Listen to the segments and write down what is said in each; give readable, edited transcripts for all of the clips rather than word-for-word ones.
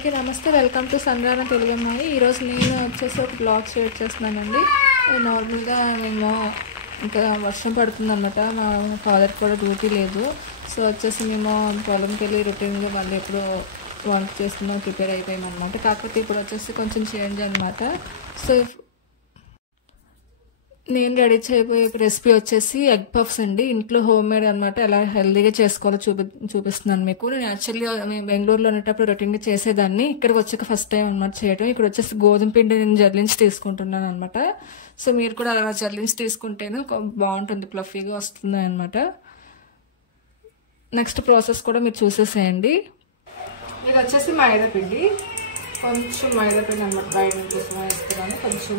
అందరికీ నమస్తే, welcome to సంద్రాన Telugu అమ్మాయి. ఈరోజు నేను వచ్చేసి ఒక బ్లాగ్ షేర్ చేస్తున్నానండి. నార్మల్గా మేము ఇంకా వర్షం పడుతుందన్నమాట. మా ఫాదర్కి కూడా డ్యూటీ లేదు. సో వచ్చేసి మేము పొలంకి వెళ్ళి రొటీన్గా మళ్ళీ ఎప్పుడు వంట చేసుకుందాం ప్రిపేర్ అయిపోయామన్నమాట. కాకపోతే ఇప్పుడు వచ్చేసి కొంచెం చేంజ్ అనమాట. సో నేను రెడీ చేయబోయే రెసిపీ వచ్చేసి ఎగ్ పఫ్స్ అండి. ఇంట్లో హోమ్ మేడ్ అనమాట. ఎలా హెల్దీగా చేసుకోవాలో చూపిస్తున్నాను మీకు. నేను యాక్చువల్లీ బెంగళూరులో ఉండేటప్పుడు రొటీన్గా చేసేదాన్ని. ఇక్కడికి వచ్చాక ఫస్ట్ టైం అనమాట చేయడం. ఇక్కడ వచ్చేసి గోధుమ పిండి నేను జల్లించి తీసుకుంటున్నాను అనమాట. సో మీరు కూడా అలా జల్లించి తీసుకుంటేనే బాగుంటుంది, ఫ్లఫీగా వస్తుంది అనమాట. నెక్స్ట్ ప్రాసెస్ కూడా మీరు చూసేసేయండి. ఇది వచ్చేసి మైదా పిండి, కొంచెం మైదా పిండి అనమాట. బయట కోసం వేస్తున్నాను, కొంచెం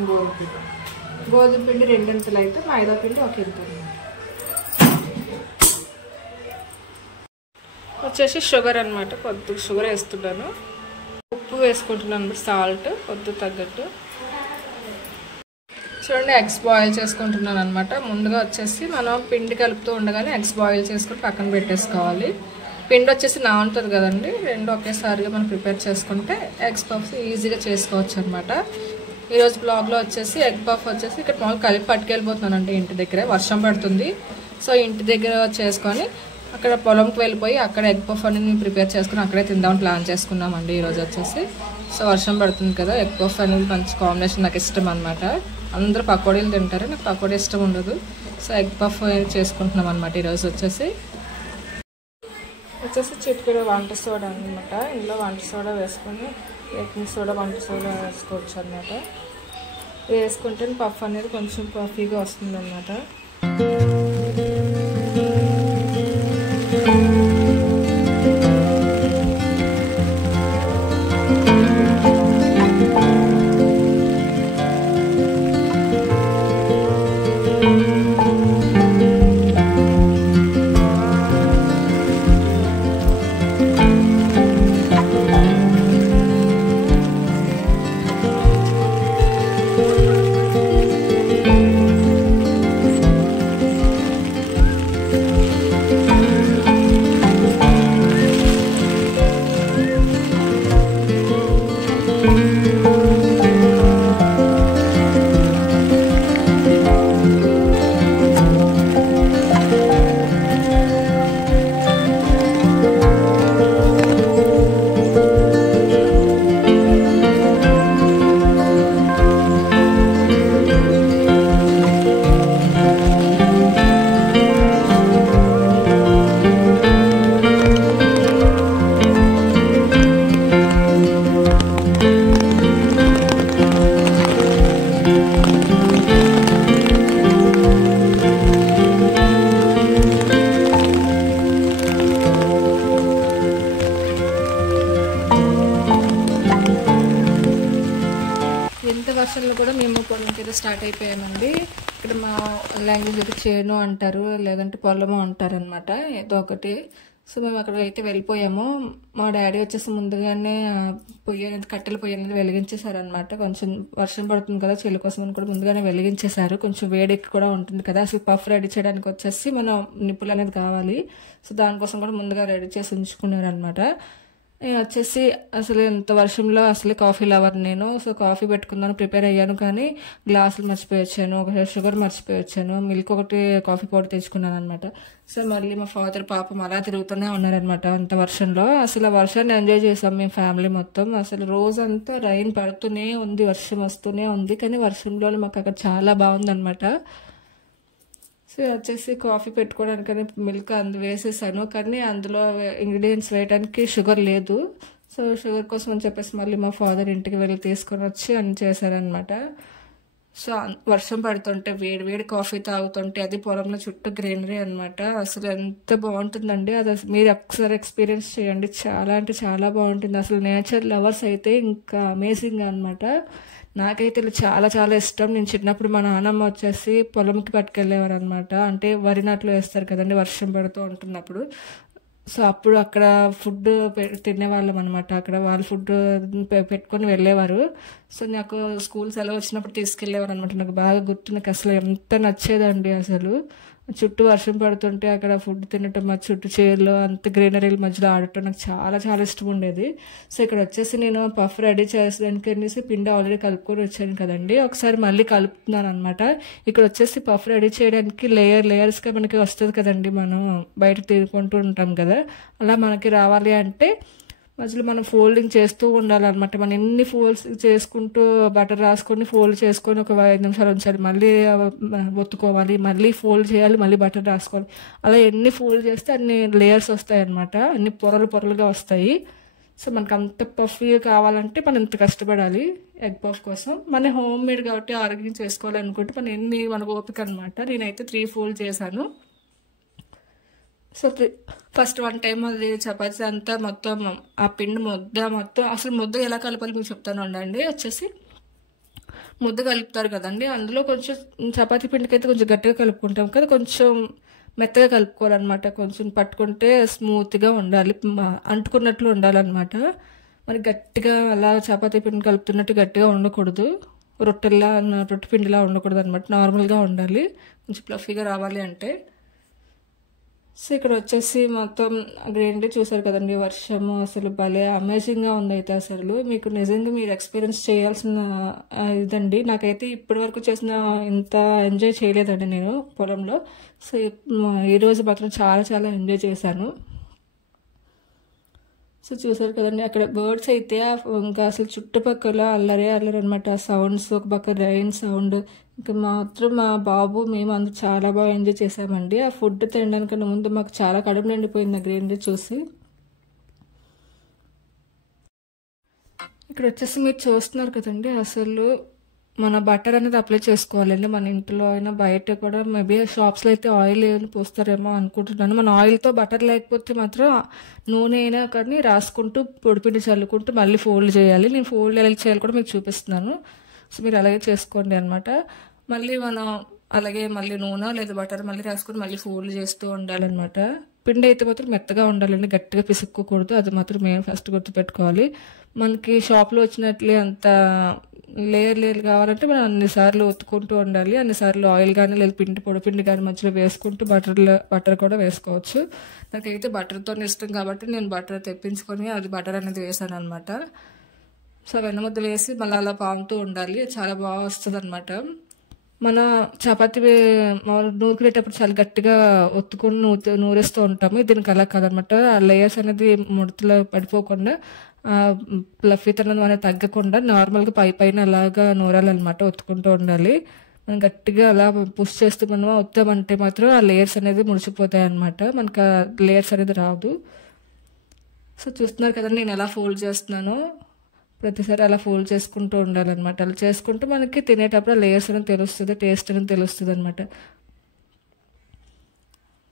గోధుమ పిండి 2 ఇంతలు అయితే మైదా పిండి 1 ఇంత వచ్చేసి షుగర్ అనమాట. కొద్దిగా షుగర్ వేస్తున్నాను, ఉప్పు వేసుకుంటున్నాను, సాల్ట్ కొద్దిగా తగ్గట్టు. చూడండి, ఎగ్స్ బాయిల్ చేసుకుంటున్నాను అనమాట. ముందుగా వచ్చేసి మనం పిండి కలుపుతూ ఉండగానే ఎగ్స్ బాయిల్ చేసుకుని పక్కన పెట్టేసుకోవాలి. పిండి వచ్చేసి నానుతుంది కదండి, 2 ఒకేసారిగా మనం ప్రిపేర్ చేసుకుంటే ఎగ్స్ పఫ్స్ ఈజీగా చేసుకోవచ్చు అనమాట. ఈరోజు బ్లాగ్లో వచ్చేసి ఎగ్ పఫ్ వచ్చేసి ఇక్కడ మామూలు కలిపి పట్టుకెళ్ళిపోతున్నానండి. ఇంటి దగ్గరే వర్షం పడుతుంది. సో ఇంటి దగ్గర చేసుకొని అక్కడ పొలంకి వెళ్ళిపోయి అక్కడ ఎగ్ పఫ్ అనేది ప్రిపేర్ చేసుకుని అక్కడే తిందామని ప్లాన్ చేసుకున్నామండి ఈరోజు వచ్చేసి. సో వర్షం పడుతుంది కదా, ఎగ్ పఫ్ అనేది మంచి కాంబినేషన్, నాకు ఇష్టం అనమాట. అందరూ పకోడీలు తింటారు, నాకు పకోడీ ఇష్టం ఉండదు. సో ఎగ్ పఫ్ చేసుకుంటున్నాం అనమాట. ఈరోజు వచ్చేసి చిటికెడు వంట సోడా అనమాట. ఇందులో వంట సోడా వేసుకొని, బేకింగ్ సోడా, వంట సోడా వేసుకోవచ్చు అనమాట. వేసుకుంటే పఫ్ అనేది కొంచెం పఫీగా వస్తుంది అనమాట. వర్షంలో కూడా మేము పొలంకి అయితే స్టార్ట్ అయిపోయామండి. ఇక్కడ మా లాంగ్వేజ్ అయితే చేను అంటారు, లేదంటే పొలము అంటారు అనమాట, ఏదో ఒకటి. సో మేము అక్కడ అయితే వెళ్ళిపోయాము. మా డాడీ వచ్చేసి ముందుగానే కట్టెల పొయ్యి అనేది వెలిగించేశారనమాట. కొంచెం వర్షం పడుతుంది కదా, చెల్లి కోసం అని కూడా ముందుగానే వెలిగించేశారు. కొంచెం వేడెక్కి కూడా ఉంటుంది కదా. అసలు పఫ్ రెడీ చేయడానికి వచ్చేసి మనం నిప్పులు అనేది కావాలి. సో దానికోసం కూడా ముందుగా రెడీ చేసి ఉంచుకున్నారు అనమాట. నేను వచ్చేసి అసలు ఎంత వర్షంలో అసలు కాఫీ లవర్ నేను. సో కాఫీ పెట్టుకుందాను ప్రిపేర్ అయ్యాను, కానీ గ్లాసులు మర్చిపోయి వచ్చాను, ఒక షుగర్ మర్చిపోయి వచ్చాను, మిల్క్ ఒకటి కాఫీ పౌడర్ తెచ్చుకున్నాను అనమాట. సో మళ్ళీ మా ఫాదర్ పాపం అలా తిరుగుతూనే ఉన్నారనమాట అంత వర్షంలో. అసలు ఆ వర్షాన్ని ఎంజాయ్ చేసాం మేము ఫ్యామిలీ మొత్తం. అసలు రోజంతా రైన్ పడుతూనే ఉంది, వర్షం వస్తూనే ఉంది, కానీ వర్షంలో మాకు అక్కడ చాలా బాగుందనమాట. సో వచ్చేసి కాఫీ పెట్టుకోవడానికని మిల్క్ వేసేసాను, కానీ అందులో ఇంగ్రీడియంట్స్ వేయడానికి షుగర్ లేదు. సో షుగర్ కోసం అని చెప్పేసి మళ్ళీ మా ఫాదర్ ఇంటికి వెళ్ళి తీసుకొని వచ్చి అని చేశారనమాట. సో వర్షం పడుతుంటే వేడి వేడి కాఫీ తాగుతుంటే, అది పొలంలో చుట్టూ గ్రీనరీ అనమాట. అసలు ఎంత బాగుంటుందండి. అది మీరు ఒకసారి ఎక్స్పీరియన్స్ చేయండి, చాలా అంటే చాలా బాగుంటుంది. అసలు నేచర్ లవర్స్ అయితే ఇంకా అమేజింగ్ అనమాట. నాకైతే చాలా చాలా ఇష్టం. నేను చిన్నప్పుడు మా నాన్నమ్మ వచ్చేసి పొలంకి పట్టుకెళ్ళేవారు అనమాట. అంటే వరి నాట్లు వేస్తారు కదండి వర్షం పడుతూ ఉంటున్నప్పుడు. సో అప్పుడు అక్కడ ఫుడ్ తినేవాళ్ళం అనమాట. అక్కడ వాళ్ళు ఫుడ్ పెట్టుకొని వెళ్ళేవారు. సో నాకు స్కూల్ సెలవు వచ్చినప్పుడు తీసుకెళ్ళేవారు అనమాట. నాకు బాగా గుర్తు, నాకు అసలు ఎంత నచ్చేదండి అసలు. చుట్టూ వర్షం పడుతుంటే అక్కడ ఫుడ్ తినటం, మా చుట్టూ చైర్లో అంత గ్రీనరీల మధ్యలో ఆడటం నాకు చాలా చాలా ఇష్టం ఉండేది. సో ఇక్కడ వచ్చేసి నేను పఫ్ రెడీ చేసేదానికి అనేసి పిండి ఆల్రెడీ కలుపుకొని వచ్చాను కదండి, ఒకసారి మళ్ళీ కలుపుతున్నాను అనమాట. ఇక్కడ వచ్చేసి పఫ్ రెడీ చేయడానికి లేయర్స్గా మనకి వస్తుంది కదండి, మనం బయట తీసుకుంటూ ఉంటాం కదా, అలా మనకి రావాలి అంటే మధ్యలో మనం ఫోల్డింగ్ చేస్తూ ఉండాలన్నమాట. మనం ఎన్ని ఫోల్డ్స్ చేసుకుంటూ బటర్ రాసుకొని ఫోల్డ్ చేసుకొని ఒక 5 నిమిషాలు ఉంచాలి, మళ్ళీ ఒత్తుకోవాలి, మళ్ళీ ఫోల్డ్ చేయాలి, మళ్ళీ బటర్ రాసుకోవాలి. అలా ఎన్ని ఫోల్డ్ చేస్తే అన్ని లేయర్స్ వస్తాయి అన్నమాట, అన్ని పొరలుగా వస్తాయి. సో మనకు అంత పఫ్ కావాలంటే మనం ఇంత కష్టపడాలి ఎగ్ పఫ్ కోసం. మన హోమ్ మేడ్ కాబట్టి ఆరోగ్యం చేసుకోవాలి అనుకుంటే మనకు ఓపిక అనమాట. నేనైతే 3 ఫోల్డ్ చేశాను. సో ఫస్ట్ 1 టైం అది చపాతీ అంతా మొత్తం ఆ పిండి మొత్తం అసలు ముద్ద ఎలా కలపాలి మీకు చెప్తాను ఉండండి. వచ్చేసి ముద్ద కలుపుతారు కదండి, అందులో కొంచెం చపాతీ పిండికి అయితే కొంచెం గట్టిగా కలుపుకుంటాం కదా, కొంచెం మెత్తగా కలుపుకోవాలన్నమాట. కొంచెం పట్టుకుంటే స్మూత్గా ఉండాలి, అంటుకున్నట్లు ఉండాలన్నమాట. మరి గట్టిగా అలా చపాతీ పిండి కలుపుతున్నట్టు గట్టిగా ఉండకూడదు, రొట్టె పిండిలా ఉండకూడదు అనమాట, నార్మల్గా ఉండాలి కొంచెం ఫ్లఫీగా రావాలి అంటే. సో ఇక్కడ వచ్చేసి మొత్తం గ్రీనరీ చూసారు కదండి, వర్షము అసలు భలే అమేజింగ్గా ఉంది. అయితే అసలు మీకు నిజంగా మీరు ఎక్స్పీరియన్స్ చేయాల్సిన ఇదండి. నాకైతే ఇప్పటి వరకు చేసిన ఇంత ఎంజాయ్ చేయలేదండి నేను పొలంలో. సో ఈరోజు మాత్రం చాలా చాలా ఎంజాయ్ చేశాను. సో చూసారు కదండి, అక్కడ బర్డ్స్ అయితే ఇంకా అసలు చుట్టుపక్కల అల్లరి అనమాట. సౌండ్స్, ఒక పక్క రైన్ సౌండ్, ఇంకా మాత్రం మా బాబు మేము అందరూ చాలా బాగా ఎంజాయ్ చేసామండి. ఆ ఫుడ్ తినడానికన్నా ముందు మాకు చాలా కడుపు నిండిపోయింది ఆ గ్రీనరీ చూసి. ఇక్కడ వచ్చేసి మీరు చూస్తున్నారు కదండి, అసలు మన బటర్ అనేది అప్లై చేసుకోవాలండి. మన ఇంట్లో అయినా బయట కూడా మేబీ షాప్స్లో అయితే ఆయిల్ ఏమైనా పోస్తారేమో అనుకుంటున్నాను. మన ఆయిల్తో బటర్ లేకపోతే మాత్రం నూనె అయినా కానీ రాసుకుంటూ పొడిపిండి చల్లుకుంటూ మళ్ళీ ఫోల్డ్ చేయాలి. నేను ఫోల్డ్ ఎలా చేయాలి కూడా మీకు చూపిస్తున్నాను. సో మీరు అలాగే చేసుకోండి అనమాట. మళ్ళీ మనం అలాగే మళ్ళీ నూనె లేదా బటర్ మళ్ళీ రాసుకొని మళ్ళీ ఫోల్డ్ చేస్తూ ఉండాలన్నమాట. పిండి అయితే మాత్రం మెత్తగా ఉండాలండి, గట్టిగా పిసుక్కోకూడదు, అది మాత్రం మేము ఫస్ట్ గుర్తుపెట్టుకోవాలి. మనకి షాప్లో వచ్చినట్లే అంత లేయర్ కావాలంటే మనం అన్నిసార్లు ఒత్తుకుంటూ ఉండాలి, అన్నిసార్లు ఆయిల్ కానీ లేదా పొడిపిండి కానీ మధ్యలో వేసుకుంటూ బటర్ కూడా వేసుకోవచ్చు. నాకైతే బటర్తో ఇష్టం కాబట్టి నేను బటర్ తెప్పించుకొని అది బటర్ అనేది వేసాను అనమాట. సో వెన్నముద్ద వేసి మళ్ళీ అలా పాముతూ ఉండాలి, చాలా బాగా వస్తుంది అనమాట. మన చపాతీ నూరుకునేటప్పుడు చాలా గట్టిగా ఒత్తుకొని నూరేస్తూ ఉంటాము, దీనికి అలా కాదనమాట. ఆ లేయర్స్ అనేది ముడతలో పడిపోకుండా ఫ్లఫీతనం అనేది తగ్గకుండా నార్మల్గా పైన అలాగా నూరాలన్నమాట, ఒత్తుకుంటూ ఉండాలి. మనం గట్టిగా అలా పుష్ చేస్తూ మనం ఒత్తామంటే మాత్రం ఆ లేయర్స్ అనేది ముడిచిపోతాయి అనమాట, మనకు ఆ లేయర్స్ అనేది రాదు. సో చూస్తున్నారు కదండి నేను ఎలా ఫోల్డ్ చేస్తున్నాను, ప్రతిసారి అలా ఫోల్డ్ చేసుకుంటూ ఉండాలన్నమాట. అలా చేసుకుంటూ మనకి తినేటప్పుడు లేయర్స్ అనేది తెలుస్తుంది, టేస్ట్ అనేది తెలుస్తుంది అనమాట.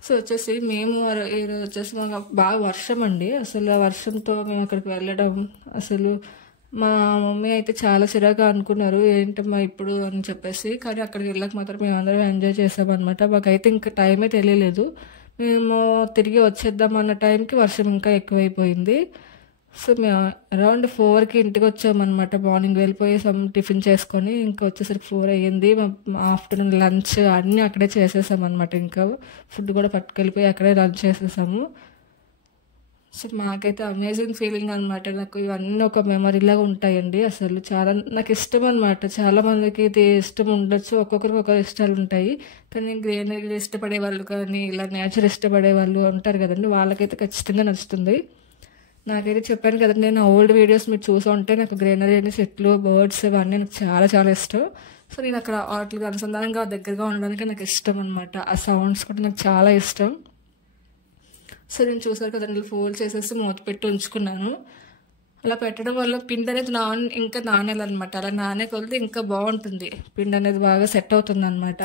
సో వచ్చేసి మేము ఈరోజు వచ్చేసి మాకు బాగా వర్షం అండి. అసలు ఆ వర్షంతో మేము అక్కడికి వెళ్ళడం, అసలు మా మమ్మీ అయితే చాలా చిరాగా అనుకున్నారు, ఏంటమ్మా ఇప్పుడు అని చెప్పేసి. కానీ అక్కడికి వెళ్ళక మాత్రం మేము అందరం ఎంజాయ్ చేసామన్నమాట. మాకైతే ఇంకా టైమే తెలియలేదు, మేము తిరిగి వచ్చేద్దాం అన్న టైంకి వర్షం ఇంకా ఎక్కువైపోయింది. సో మేము అరౌండ్ 4కి ఇంటికి వచ్చామన్నమాట. మార్నింగ్ వెళ్ళిపోయేసాం టిఫిన్ చేసుకొని, ఇంకా వచ్చేసరికి 4 అయ్యింది. ఆఫ్టర్నూన్ లంచ్ అన్నీ అక్కడే చేసేసామన్నమాట. ఇంకా ఫుడ్ కూడా పట్టుకెళ్ళిపోయి అక్కడే లంచ్ చేసేసాము. సో మాకైతే అమేజింగ్ ఫీలింగ్ అనమాట. నాకు ఇవన్నీ ఒక మెమరీలాగా ఉంటాయండి. అసలు చాలా నాకు ఇష్టం అనమాట. చాలా మందికి ఇది ఇష్టం ఉండొచ్చు, ఒక్కొక్కరికి ఒక్కొక్క ఇష్టాలు ఉంటాయి. కానీ గ్రీనరీ ఇష్టపడే వాళ్ళు కానీ ఇలా నేచర్ ఇష్టపడే వాళ్ళు ఉంటారు కదండి, వాళ్ళకైతే ఖచ్చితంగా నచ్చుతుంది. నాకైతే చెప్పాను కదండి, నేను ఓల్డ్ వీడియోస్ మీరు చూసి ఉంటే నాకు గ్రీనరీ అని చెట్లు, బర్డ్స్ ఇవన్నీ నాకు చాలా చాలా ఇష్టం. సో నేను అక్కడ వాటికి అనుసంధానంగా దగ్గరగా ఉండడానికి నాకు ఇష్టం అనమాట. ఆ సౌండ్స్ కూడా నాకు చాలా ఇష్టం. సో నేను చూసారు కదండి ఫోల్డ్ చేసేసి మూత పెట్టి ఉంచుకున్నాను. అలా పెట్టడం వల్ల పిండి అనేది ఇంకా నానేయాలన్నమాట. అలా నానే కొలితే ఇంకా బాగుంటుంది, పిండి అనేది బాగా సెట్ అవుతుంది అనమాట.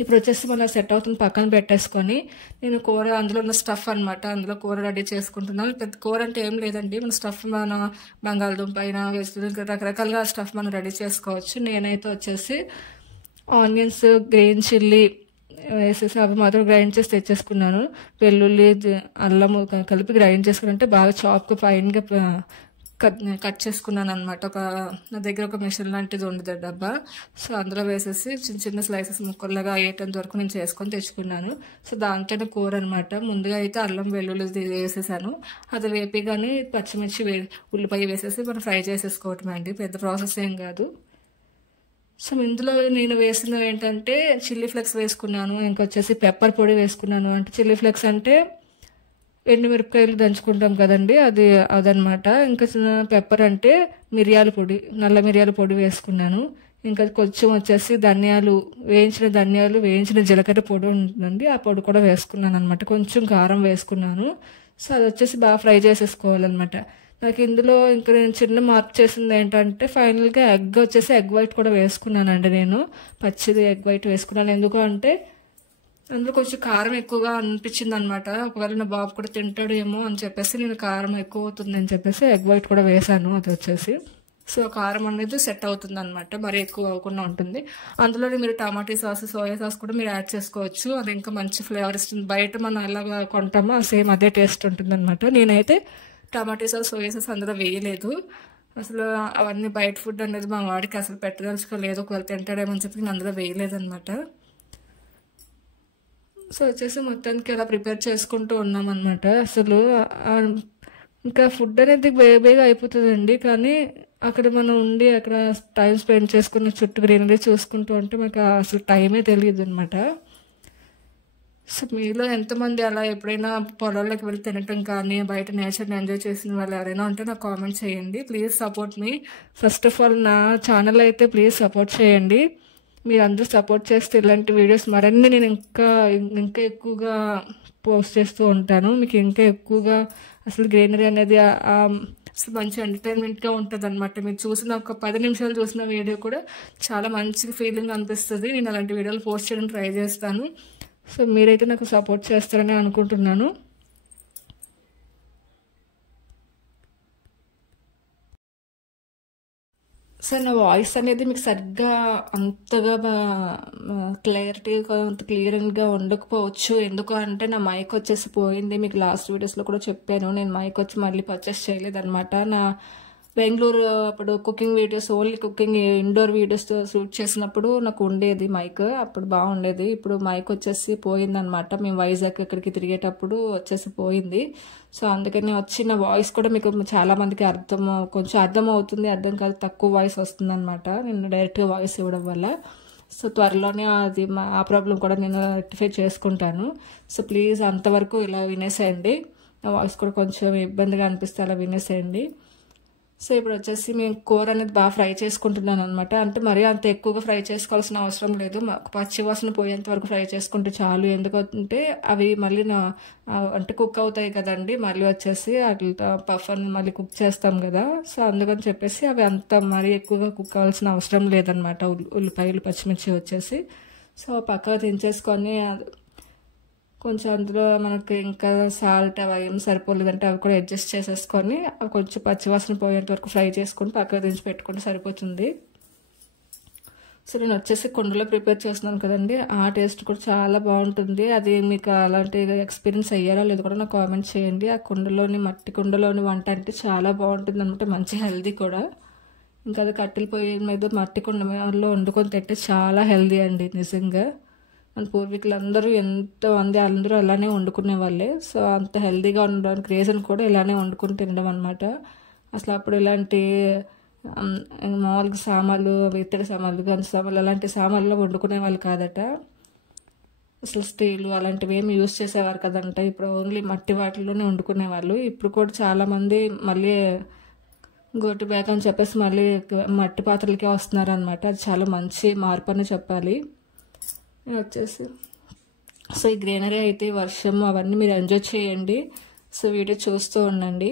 ఇప్పుడు వచ్చేసి మన సెట్ అవుతుంది పక్కన పెట్టేసుకొని నేను కూర అందులో ఉన్న స్టఫ్ అనమాట, అందులో కూర రెడీ చేసుకుంటున్నాను. పెద్ద కూర అంటే ఏం లేదండి, మన స్టఫ్ మన బంగాళదుంప అయినా వెజిటబుల్ రకరకాలుగా స్టఫ్ మనం రెడీ చేసుకోవచ్చు. నేనైతే వచ్చేసి ఆనియన్స్, గ్రీన్ చిల్లీ వేసేసి అవి మాత్రం గ్రైండ్ చేసి తెచ్చేసుకున్నాను. వెల్లుల్లి, అల్లం కలిపి గ్రైండ్ చేసుకుంటే బాగా చాప్గా ఫైన్గా కట్ చేసుకున్నాను అనమాట. నా దగ్గర ఒక మిషన్ లాంటిది ఉండదు డబ్బా. సో అందులో వేసేసి చిన్న చిన్న స్లైసెస్ ముక్కల్లాగా అయ్యేటంత వరకు నేను చేసుకొని తెచ్చుకున్నాను. సో దాంట్లోనే కూర అనమాట. ముందుగా అయితే అల్లం వెల్లుల్లి వేసేసాను. అది వేపి కానీ పచ్చిమిర్చి ఉల్లిపాయ వేసేసి మనం ఫ్రై చేసేసుకోవటం అండి, పెద్ద ప్రాసెస్ ఏం కాదు. సో ఇందులో నేను వేసినవి ఏంటంటే చిల్లీ ఫ్లేక్స్ వేసుకున్నాను, ఇంకొచ్చేసి పెప్పర్ పొడి వేసుకున్నాను. అంటే చిల్లీ ఫ్లేక్స్ అంటే ఎండుమిరపకాయలు దంచుకుంటాం కదండి, అదనమాట. ఇంకా పెప్పర్ అంటే మిరియాల పొడి, నల్ల మిరియాల పొడి వేసుకున్నాను. ఇంకా కొంచెం వచ్చేసి వేయించిన ధనియాలు, వేయించిన జీలకర్ర పొడి ఉంటుందండి, ఆ పొడి కూడా వేసుకున్నాను అనమాట. కొంచెం కారం వేసుకున్నాను. సో అది వచ్చేసి బాగా ఫ్రై చేసేసుకోవాలన్నమాట. నాకు ఇందులో ఇంకా నేను చిన్న మార్క్ చేసింది ఏంటంటే ఫైనల్గా ఎగ్ వైట్ కూడా వేసుకున్నానండి. నేను పచ్చిది ఎగ్ వైట్ వేసుకున్నాను. ఎందుకు అంటే అందులో కొంచెం కారం ఎక్కువగా అనిపించింది అనమాట. ఒకవేళ నా బాబు కూడా తింటాడు ఏమో అని చెప్పేసి నేను కారం ఎక్కువ అవుతుంది అని చెప్పేసి ఎగ్ వైట్ కూడా వేసాను. అది వచ్చేసి సో కారం అనేది సెట్ అవుతుంది అనమాట, మరీ ఎక్కువ అవ్వకుండా ఉంటుంది. అందులోనే మీరు టమాటా సాస్, సోయా సాస్ కూడా మీరు యాడ్ చేసుకోవచ్చు. అది ఇంకా మంచి ఫ్లేవర్ ఇస్తుంది. బయట మనం ఎలాగా కొంటామో సేమ్ అదే టేస్ట్ ఉంటుంది అనమాట. నేనైతే టమాటా సాస్, సోయా సాస్ అందులో వేయలేదు. అసలు అవన్నీ బయట ఫుడ్ అనేది మా వాడికి అసలు పెట్టదలుచుకోలేదు. ఒకవేళ తింటాడేమో అని చెప్పి నేను అందులో వేయలేదన్నమాట. సో వచ్చేసి మొత్తానికి అలా ప్రిపేర్ చేసుకుంటూ ఉన్నామన్నమాట. అసలు ఇంకా ఫుడ్ అనేది బేగా అయిపోతుందండి, కానీ అక్కడ మనం ఉండి అక్కడ టైం స్పెండ్ చేసుకున్న చుట్టూ గ్రీనరీ చూసుకుంటూ ఉంటే మనకు అసలు టైమే తెలియదు అనమాట. సో మీలో ఎంతమంది అలా ఎప్పుడైనా పొలాల్లోకి వెళ్ళి తినటం కానీ బయట నేచర్ని ఎంజాయ్ చేసిన వాళ్ళు ఎవరైనా ఉంటే నాకు కామెంట్ చేయండి. Please support me. First of all నా ఛానల్ అయితే ప్లీజ్ సపోర్ట్ చేయండి. మీరు అందరూ సపోర్ట్ చేస్తే ఇలాంటి వీడియోస్ మరిన్ని నేను ఇంకా ఎక్కువగా పోస్ట్ చేస్తూ ఉంటాను. మీకు ఇంకా ఎక్కువగా అసలు గ్రీనరీ అనేది అసలు మంచి ఎంటర్టైన్మెంట్గా ఉంటుంది అనమాట. మీరు చూసిన ఒక 10 నిమిషాలు చూసిన వీడియో కూడా చాలా మంచి ఫీలింగ్ అనిపిస్తుంది. నేను అలాంటి వీడియోలు పోస్ట్ చేయడానికి ట్రై చేస్తాను. సో మీరైతే నాకు సపోర్ట్ చేస్తారని అనుకుంటున్నాను. సార్ నా వాయిస్ అనేది మీకు సరిగ్గా అంతగా క్లారిటీగా అంత క్లియర్గా ఉండకపోవచ్చు. ఎందుకు అంటే నా మైక్ వచ్చేసి పోయింది. మీకు లాస్ట్ వీడియోస్లో కూడా చెప్పాను, నేను మైక్ వచ్చి మళ్ళీ పర్చేస్ చేయలేదన్నమాట. నా బెంగళూరు అప్పుడు cooking videos, only cooking indoor videos shoot చేసినప్పుడు నాకు ఉండేది మైక్, అప్పుడు బాగుండేది. ఇప్పుడు మైక్ వచ్చేసి పోయిందనమాట. మేము వైజాగ్ ఇక్కడికి తిరిగేటప్పుడు వచ్చేసి పోయింది. సో అందుకని వచ్చిన వాయిస్ కూడా మీకు చాలా మందికి కొంచెం అర్థం అవుతుంది, అర్థం కాదు, తక్కువ వాయిస్ వస్తుంది అనమాట నేను డైరెక్ట్గా వాయిస్ ఇవ్వడం వల్ల. సో త్వరలోనే ఆ ప్రాబ్లం కూడా నేను రెక్టిఫై చేసుకుంటాను. సో ప్లీజ్ అంతవరకు ఇలా వినేసేయండి. నా వాయిస్ కూడా కొంచెం ఇబ్బందిగా అనిపిస్తే అలా వినేసేయండి. సో ఇప్పుడు వచ్చేసి మేము కూర అనేది బాగా ఫ్రై చేసుకుంటున్నాను అనమాట. అంటే మరీ అంత ఎక్కువగా ఫ్రై చేసుకోవాల్సిన అవసరం లేదు, పచ్చి వాసన పోయేంత వరకు ఫ్రై చేసుకుంటే చాలు. ఎందుకంటే అవి మళ్ళీ అంటే కుక్ అవుతాయి కదండి, మళ్ళీ వచ్చేసి అట్లా పఫ్ అని మళ్ళీ కుక్ చేస్తాం కదా. సో అందుకని చెప్పేసి అవి అంత మరీ ఎక్కువగా కుక్ అవ్వాల్సిన అవసరం లేదనమాట. ఉల్లిపాయలు, పచ్చిమిర్చి వచ్చేసి సో పక్కగా దించేసుకొని కొంచెం అందులో మనకి ఇంకా సాల్ట్ అవి ఏం సరిపోలేదంటే అవి కూడా అడ్జస్ట్ చేసేసుకొని కొంచెం పచ్చివాసన పోయేంత వరకు ఫ్రై చేసుకొని పక్కకు దించి పెట్టుకుంటే సరిపోతుంది. సో నేను వచ్చేసి కుండలో ప్రిపేర్ చేస్తున్నాను కదండి, ఆ టేస్ట్ కూడా చాలా బాగుంటుంది. అది మీకు అలాంటి ఎక్స్పీరియన్స్ అయ్యారో లేదో కూడా నాకు కామెంట్ చేయండి. ఆ మట్టి కుండలోని వంట అంటే చాలా బాగుంటుంది అనమాట, మంచి హెల్దీ కూడా. ఇంకా అది కట్టెల పొయ్యి మీద మట్టి కుండలో వండుకొని తింటే చాలా హెల్దీ అండి నిజంగా. మన పూర్వీకులందరూ ఎంతోమంది అందరూ అలానే వండుకునే వాళ్ళే. సో అంత హెల్దీగా ఉండడానికి రీజన్ కూడా ఇలానే వండుకుని తినడం అనమాట. అసలు అప్పుడు ఇలాంటి మామూలుగా సామాన్లు, ఇత్తడి సామాన్లు, గంజు సామాన్లు అలాంటి సామాన్లు వండుకునే వాళ్ళు కాదట. అసలు స్టీలు అలాంటివి ఏమి యూజ్ చేసేవారు కదంట. ఇప్పుడు ఓన్లీ మట్టి వాటిలోనే వండుకునేవాళ్ళు. ఇప్పుడు కూడా చాలామంది మళ్ళీ గోటు బ్యాగ్ అని చెప్పేసి మళ్ళీ మట్టి పాత్రలకే వస్తున్నారు అనమాట. అది చాలా మంచి మార్పు అని చెప్పాలి. వచ్చేసి సో ఈ గ్రీనరీ అయితే వర్షం అవన్నీ మీరు ఎంజాయ్ చేయండి. సో వీడియో చూస్తూ ఉండండి.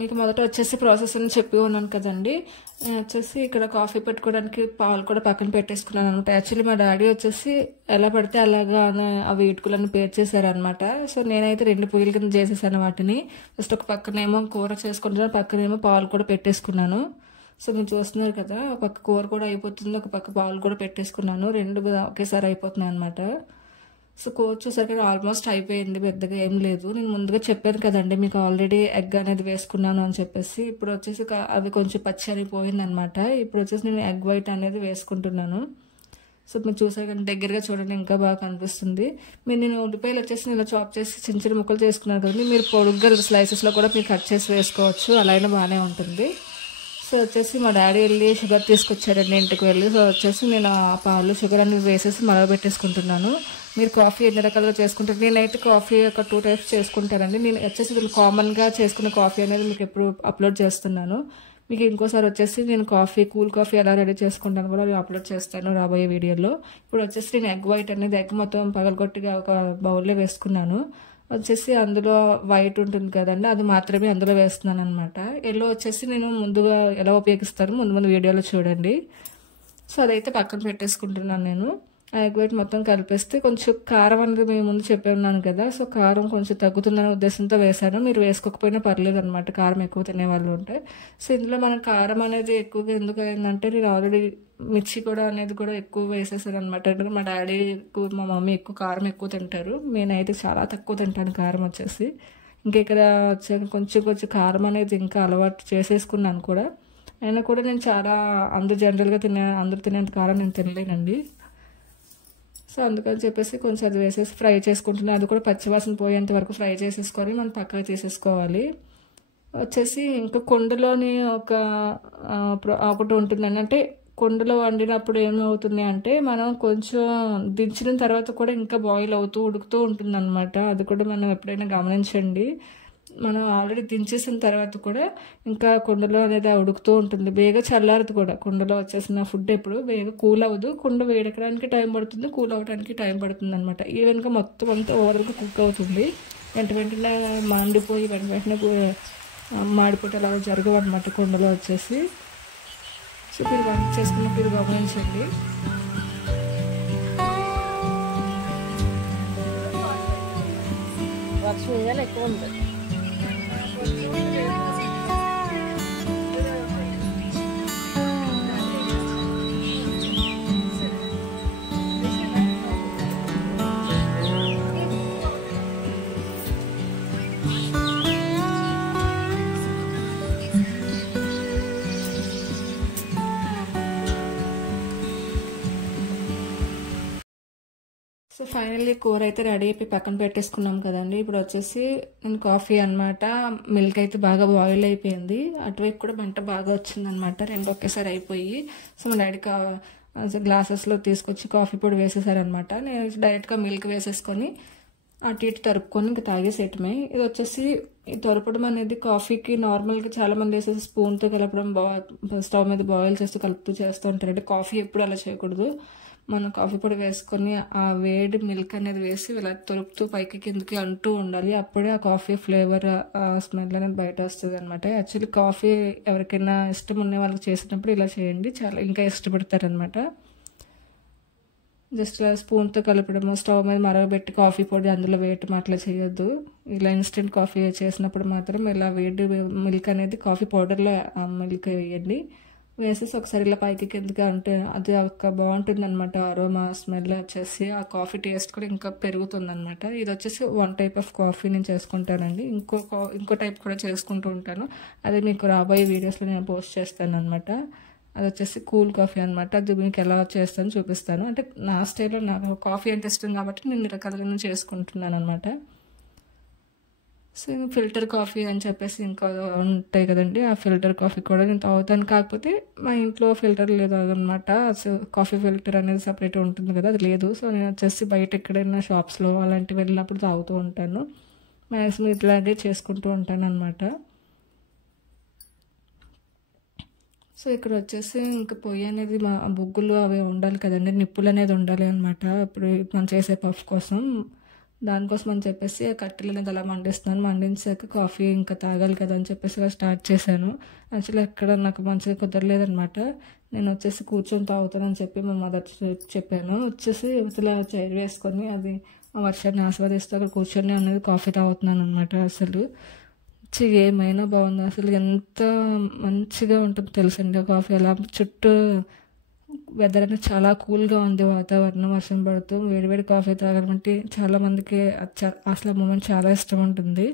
మీకు మొదట వచ్చేసి ప్రాసెస్ అని చెప్పి ఉన్నాను కదండి. నేను వచ్చేసి ఇక్కడ కాఫీ పెట్టుకోవడానికి పాలు కూడా పక్కన పెట్టేసుకున్నాను అనమాట. యాక్చువల్లీ మా డాడీ వచ్చేసి ఎలా పడితే అలాగా అవి ఇటుకలను పేర్చేసారనమాట. సో నేనైతే 2 పొయ్యిల కింద చేసేసాను వాటిని. జస్ట్ ఒక పక్కనేమో కూర చేసుకుంటున్నాను, పక్కనేమో పాలు కూడా పెట్టేసుకున్నాను. సో మీరు చూస్తున్నారు కదా, ఒక పక్క కూర కూడా అయిపోతుంది, ఒక పక్క పాలు కూడా పెట్టేసుకున్నాను. 2 ఒకేసారి అయిపోతున్నాయి అనమాట. సో కూర చూసాక ఆల్మోస్ట్ అయిపోయింది, పెద్దగా ఏం లేదు. నేను ముందుగా చెప్పాను కదండి మీకు ఆల్రెడీ ఎగ్ అనేది వేసుకున్నాను అని చెప్పేసి. ఇప్పుడు వచ్చేసి అవి కొంచెం పచ్చి అయిపోయింది అనమాట. ఇప్పుడు వచ్చేసి నేను ఎగ్ వైట్ అనేది వేసుకుంటున్నాను. సో మీరు చూసారు కానీ దగ్గరగా చూడండి, ఇంకా బాగా కనిపిస్తుంది. నేను ఉల్లిపాయలు వచ్చేసి నేను చాప్ చేసి చిన్న చిన్న ముక్కలు చేసుకున్నాను కదండి. మీరు పొడుగ్గా స్లైసెస్లో కూడా మీరు కట్ చేసి వేసుకోవచ్చు, అలా అయినా బాగానే ఉంటుంది. సో వచ్చేసి మా డాడీ వెళ్ళి షుగర్ తీసుకొచ్చాడండి ఇంటికి వెళ్ళి. సో వచ్చేసి నేను ఆ పాలు షుగర్ అనేది వేసేసి మరగబెట్టేసుకుంటున్నాను. మీరు కాఫీ ఎన్ని రకాలుగా చేసుకుంటారు? నేనైతే కాఫీ ఒక 2 టైప్స్ చేసుకుంటానండి. నేను వచ్చేసి కామన్గా చేసుకున్న కాఫీ అనేది మీకు ఎప్పుడు అప్లోడ్ చేస్తున్నాను. మీకు ఇంకోసారి వచ్చేసి నేను కూల్ కాఫీ ఎలా రెడీ చేసుకుంటాను కూడా అప్లోడ్ చేస్తాను రాబోయే వీడియోలో. ఇప్పుడు వచ్చేసి నేను ఎగ్ వైట్ అనేది ఎగ్ మొత్తం పగలగొట్టిగా ఒక బౌల్లో వేసుకున్నాను. వచ్చేసి అందులో వైట్ ఉంటుంది కదండి, అది మాత్రమే అందులో వేస్తున్నాను అనమాట. ఎల్లో వచ్చేసి నేను ముందుగా ఎలా ఉపయోగిస్తాను ముందు వీడియోలో చూడండి. సో అదైతే పక్కన పెట్టేసుకుంటున్నాను నేను. ఆ ఎగ్ వైట్ మొత్తం కలిపేస్తే కొంచెం కారం అనేది మేము ముందు చెప్పన్నాను కదా, సో కారం కొంచెం తగ్గుతుందనే ఉద్దేశంతో వేసాను. మీరు వేసుకోకపోయినా పర్లేదు అనమాట, కారం ఎక్కువ తినేవాళ్ళు ఉంటే. సో ఇందులో మన కారం అనేది ఎక్కువగా ఎందుకు అయిందంటే నేను ఆల్రెడీ మిర్చి కూడా అనేది కూడా ఎక్కువ వేసేసాను అనమాట. అంటే మా డాడీ మా మమ్మీ ఎక్కువ కారం ఎక్కువ తింటారు, నేనైతే చాలా తక్కువ తింటాను కారం వచ్చేసి. ఇంకా ఇక్కడ వచ్చాక కొంచెం కారం అనేది ఇంకా అలవాటు చేసేసుకున్నాను కూడా. అయినా కూడా నేను చాలా జనరల్గా అందరూ తినేంత కారం నేను తినలేనండి. సో అందుకని చెప్పేసి కొంచెం అది వేసేసి ఫ్రై చేసుకుంటున్నాను. అది కూడా పచ్చివాసన పోయేంత వరకు ఫ్రై చేసేసుకొని మనం పక్కకు తీసేసుకోవాలి. వచ్చేసి ఇంకా కుండలోని ఒకటి ఉంటుందండి. అంటే కుండలో వండినప్పుడు ఏమవుతుంది అంటే మనం కొంచెం దించిన తర్వాత కూడా ఇంకా బాయిల్ అవుతూ ఉడుకుతూ ఉంటుంది అనమాట. అది కూడా మనం ఎప్పుడైనా గమనించండి. మనం ఆల్రెడీ దించేసిన తర్వాత కూడా ఇంకా కుండలో అనేది ఉడుకుతూ ఉంటుంది. బేగా చల్లారదు కూడా కుండలో వచ్చేసిన ఫుడ్. ఎప్పుడు బేగా కూల్ అవ్వదు, కుండ వేడెక్కడానికి టైం పడుతుంది, కూల్ అవ్వడానికి టైం పడుతుంది అనమాట. ఈవెన్గా మొత్తం అంతా ఓవర్గా కుక్ అవుతుంది. వెంటనే మాడిపోయి వెంటనే మాడిపోతే అలా జరగవు అనమాట కుండలో వచ్చేసి. సో మీరు వంట చేసుకున్నప్పుడు గమనించండి. వర్షం వేయాలి ఎక్కువ ఉంది. సో ఫైనల్లీ కూర అయితే రెడీ అయిపోయి పక్కన పెట్టేసుకున్నాం కదండి. ఇప్పుడు వచ్చేసి నేను కాఫీ అనమాట. మిల్క్ అయితే బాగా బాయిల్ అయిపోయింది, అటువైపు కూడా మంట బాగా వచ్చిందనమాట. 2 ఒకేసారి అయిపోయి సో మా డాడీ గ్లాసెస్లో తీసుకొచ్చి కాఫీ పొడి వేసేసారనమాట. నేను డైరెక్ట్గా మిల్క్ వేసేసుకొని అటు ఇటు తరుపుకొని ఇంకా తాగేసేయటమే. ఇది వచ్చేసి తొరపడం అనేది కాఫీకి నార్మల్గా చాలా మంది వేసేసి స్పూన్తో కలపడం, స్టవ్ మీద బాయిల్ చేస్తూ కలుపుతూ చేస్తూ ఉంటారు. అంటే కాఫీ ఎప్పుడు అలా చేయకూడదు. మనం కాఫీ పొడి వేసుకొని ఆ వేడి మిల్క్ అనేది వేసి ఇలా తొరుపుతూ పైకి కిందకి అంటూ ఉండాలి. అప్పుడే ఆ కాఫీ ఫ్లేవర్ స్మెల్ అనేది బయట వస్తుంది అనమాట. యాక్చువల్లీ కాఫీ ఎవరికైనా ఇష్టం ఉన్న వాళ్ళకి చేసినప్పుడు ఇలా చేయండి, చాలా ఇంకా ఇష్టపడతారనమాట. జస్ట్ ఇలా స్పూన్తో కలపడము, స్టవ్ మీద మరగబెట్టి కాఫీ పొడి అందులో వేయటం అట్లా చేయొద్దు. ఇలా ఇన్స్టెంట్ కాఫీ చేసినప్పుడు మాత్రం ఇలా వేడి మిల్క్ అనేది కాఫీ పౌడర్లో మిల్క్ వేయండి. వేసేసి ఒకసారి ఇలా పైకి కిందకి అంటే అది ఒక బాగుంటుంది అనమాట. అరోమా స్మెల్ వచ్చేసి ఆ కాఫీ టేస్ట్ కూడా ఇంకా పెరుగుతుంది అనమాట. ఇది వచ్చేసి 1 టైప్ ఆఫ్ కాఫీ నేను చేసుకుంటానండి. ఇంకో టైప్ కూడా చేసుకుంటూ ఉంటాను, అది మీకు రాబోయే వీడియోస్లో నేను పోస్ట్ చేస్తాను అనమాట. అది వచ్చేసి కూల్ కాఫీ అనమాట. అది మీకు ఎలా చేస్తాను చూపిస్తాను. అంటే నా స్టైల్లో నాకు కాఫీ అంటే ఇష్టం కాబట్టి నేను రకాలుగా చేసుకుంటున్నాను అనమాట. సో ఫిల్టర్ కాఫీ అని చెప్పేసి ఇంకా ఉంటాయి కదండి, ఆ ఫిల్టర్ కాఫీ కూడా నేను తాగుతాను. కాకపోతే మా ఇంట్లో ఫిల్టర్ లేదు అనమాట. సో కాఫీ ఫిల్టర్ అనేది సపరేట్ ఉంటుంది కదా, అది లేదు. సో నేను వచ్చేసి బయట ఎక్కడైనా షాప్స్లో అలాంటివి వెళ్ళినప్పుడు తాగుతూ ఉంటాను. మ్యాక్సిమం ఇట్లాగే చేసుకుంటూ ఉంటాను అనమాట. సో ఇక్కడ వచ్చేసి ఇంకా పొయ్యి అనేది మా బొగ్గులు అవి ఉండాలి కదండి, నిప్పులు అనేది ఉండాలి అనమాట. ఇప్పుడు మనం చేసే పఫ్ కోసం దానికోసం అని చెప్పేసి ఆ కట్టెలు అనేది అలా మండిస్తున్నాను. మండించాక కాఫీ ఇంకా తాగాలి కదా అని చెప్పేసి అలా స్టార్ట్ చేశాను. యాక్చువల్లీ అక్కడ నాకు మంచిగా కుదరలేదనమాట. నేను వచ్చేసి కూర్చొని తాగుతానని చెప్పి మా మదర్ చెప్పాను. వచ్చేసి ఇలా చైర్ వేసుకొని అది ఆ వర్షాన్ని ఆస్వాదిస్తూ అక్కడ కూర్చొని అనేది కాఫీ తాగుతున్నాను అనమాట. అసలు ఏమైనా బాగుంది. అసలు ఎంత మంచిగా ఉంటుంది తెలుసండి కాఫీ. అలా చుట్టూ వెదర్ అనేది చాలా కూల్గా ఉంది, వాతావరణం వర్షం పడుతూ వేడివేడి కాఫీ తాగడం అంటే చాలామందికి అసలు మూమెంట్ చాలా ఇష్టం ఉంటుంది.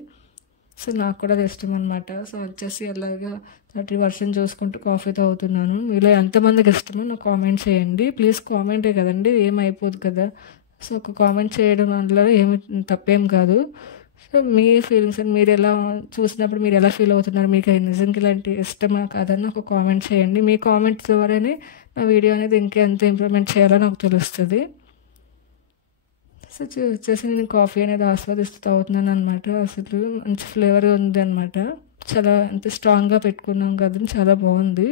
సో నాకు కూడా అది ఇష్టం అనమాట. సో వచ్చేసి అలాగా అటు వర్షం చూసుకుంటూ కాఫీ తాగుతున్నాను. మీలో ఎంతమందికి ఇష్టమో నాకు కామెంట్ చేయండి ప్లీజ్. కామెంటే కదండి, ఏమైపోదు కదా. సో ఒక కామెంట్ చేయడం అందులో ఏమి తప్పేం కాదు. సో మీ ఫీలింగ్స్ అని మీరు ఎలా చూసినప్పుడు మీరు ఎలా ఫీల్ అవుతున్నారు, మీకు నిజంగా ఇలాంటి ఇష్టమా కాదని ఒక కామెంట్ చేయండి. మీ కామెంట్ ద్వారానే నా వీడియో అనేది ఇంకెంత ఇంప్రూవ్మెంట్ చేయాలో నాకు తెలుస్తుంది. సో వచ్చేసి నేను కాఫీ అనేది ఆస్వాదిస్తూ తాగుతున్నాను అనమాట. అసలు మంచి ఫ్లేవర్ ఉంది అనమాట. చాలా ఎంత స్ట్రాంగ్గా పెట్టుకున్నాం కదండి, చాలా బాగుంది.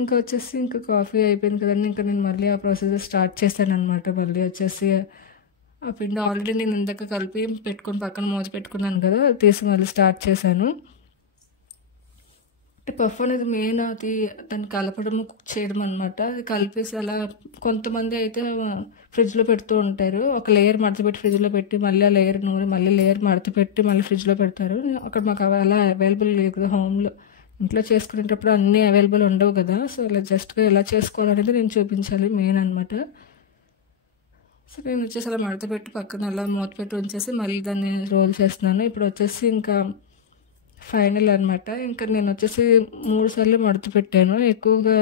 ఇంకా వచ్చేసి ఇంకా కాఫీ అయిపోయింది కదండి, ఇంకా నేను మళ్ళీ ఆ ప్రొసీజర్ స్టార్ట్ చేశాను అనమాట. మళ్ళీ వచ్చేసి ఆ పిండి ఆల్రెడీ నేను ఇందాక కలిపి పెట్టుకొని పక్కన మూత పెట్టుకున్నాను కదా, అది తీసి మళ్ళీ స్టార్ట్ చేశాను. పఫ్ అనేది మెయిన్ అది దాన్ని కలపడము కుక్ చేయడం అనమాట. అది కలిపేసి అలా కొంతమంది అయితే ఫ్రిడ్జ్లో పెడుతూ ఉంటారు. ఒక లేయర్ మడత పెట్టి ఫ్రిడ్జ్లో పెట్టి మళ్ళీ ఆ లేయర్ నూనె మళ్ళీ లేయర్ మడత పెట్టి మళ్ళీ ఫ్రిడ్జ్లో పెడతారు. అక్కడ మాకు అలా అవైలబుల్ లేదు కదా, హోమ్లో ఇంట్లో చేసుకునేటప్పుడు అన్నీ అవైలబుల్ ఉండవు కదా. సో ఇలా జస్ట్గా ఎలా చేసుకోవాలనేది నేను చూపించాలి మెయిన్ అనమాట. సో నేను వచ్చేసి అలా మడత పెట్టి పక్కన అలా మూత పెట్టి ఉంచేసి మళ్ళీ దాన్ని రోల్ చేస్తున్నాను. ఇప్పుడు వచ్చేసి ఇంకా ఫైనల్ అనమాట. ఇంకా నేను వచ్చేసి 3 సార్లు మడత పెట్టాను. ఎక్కువగా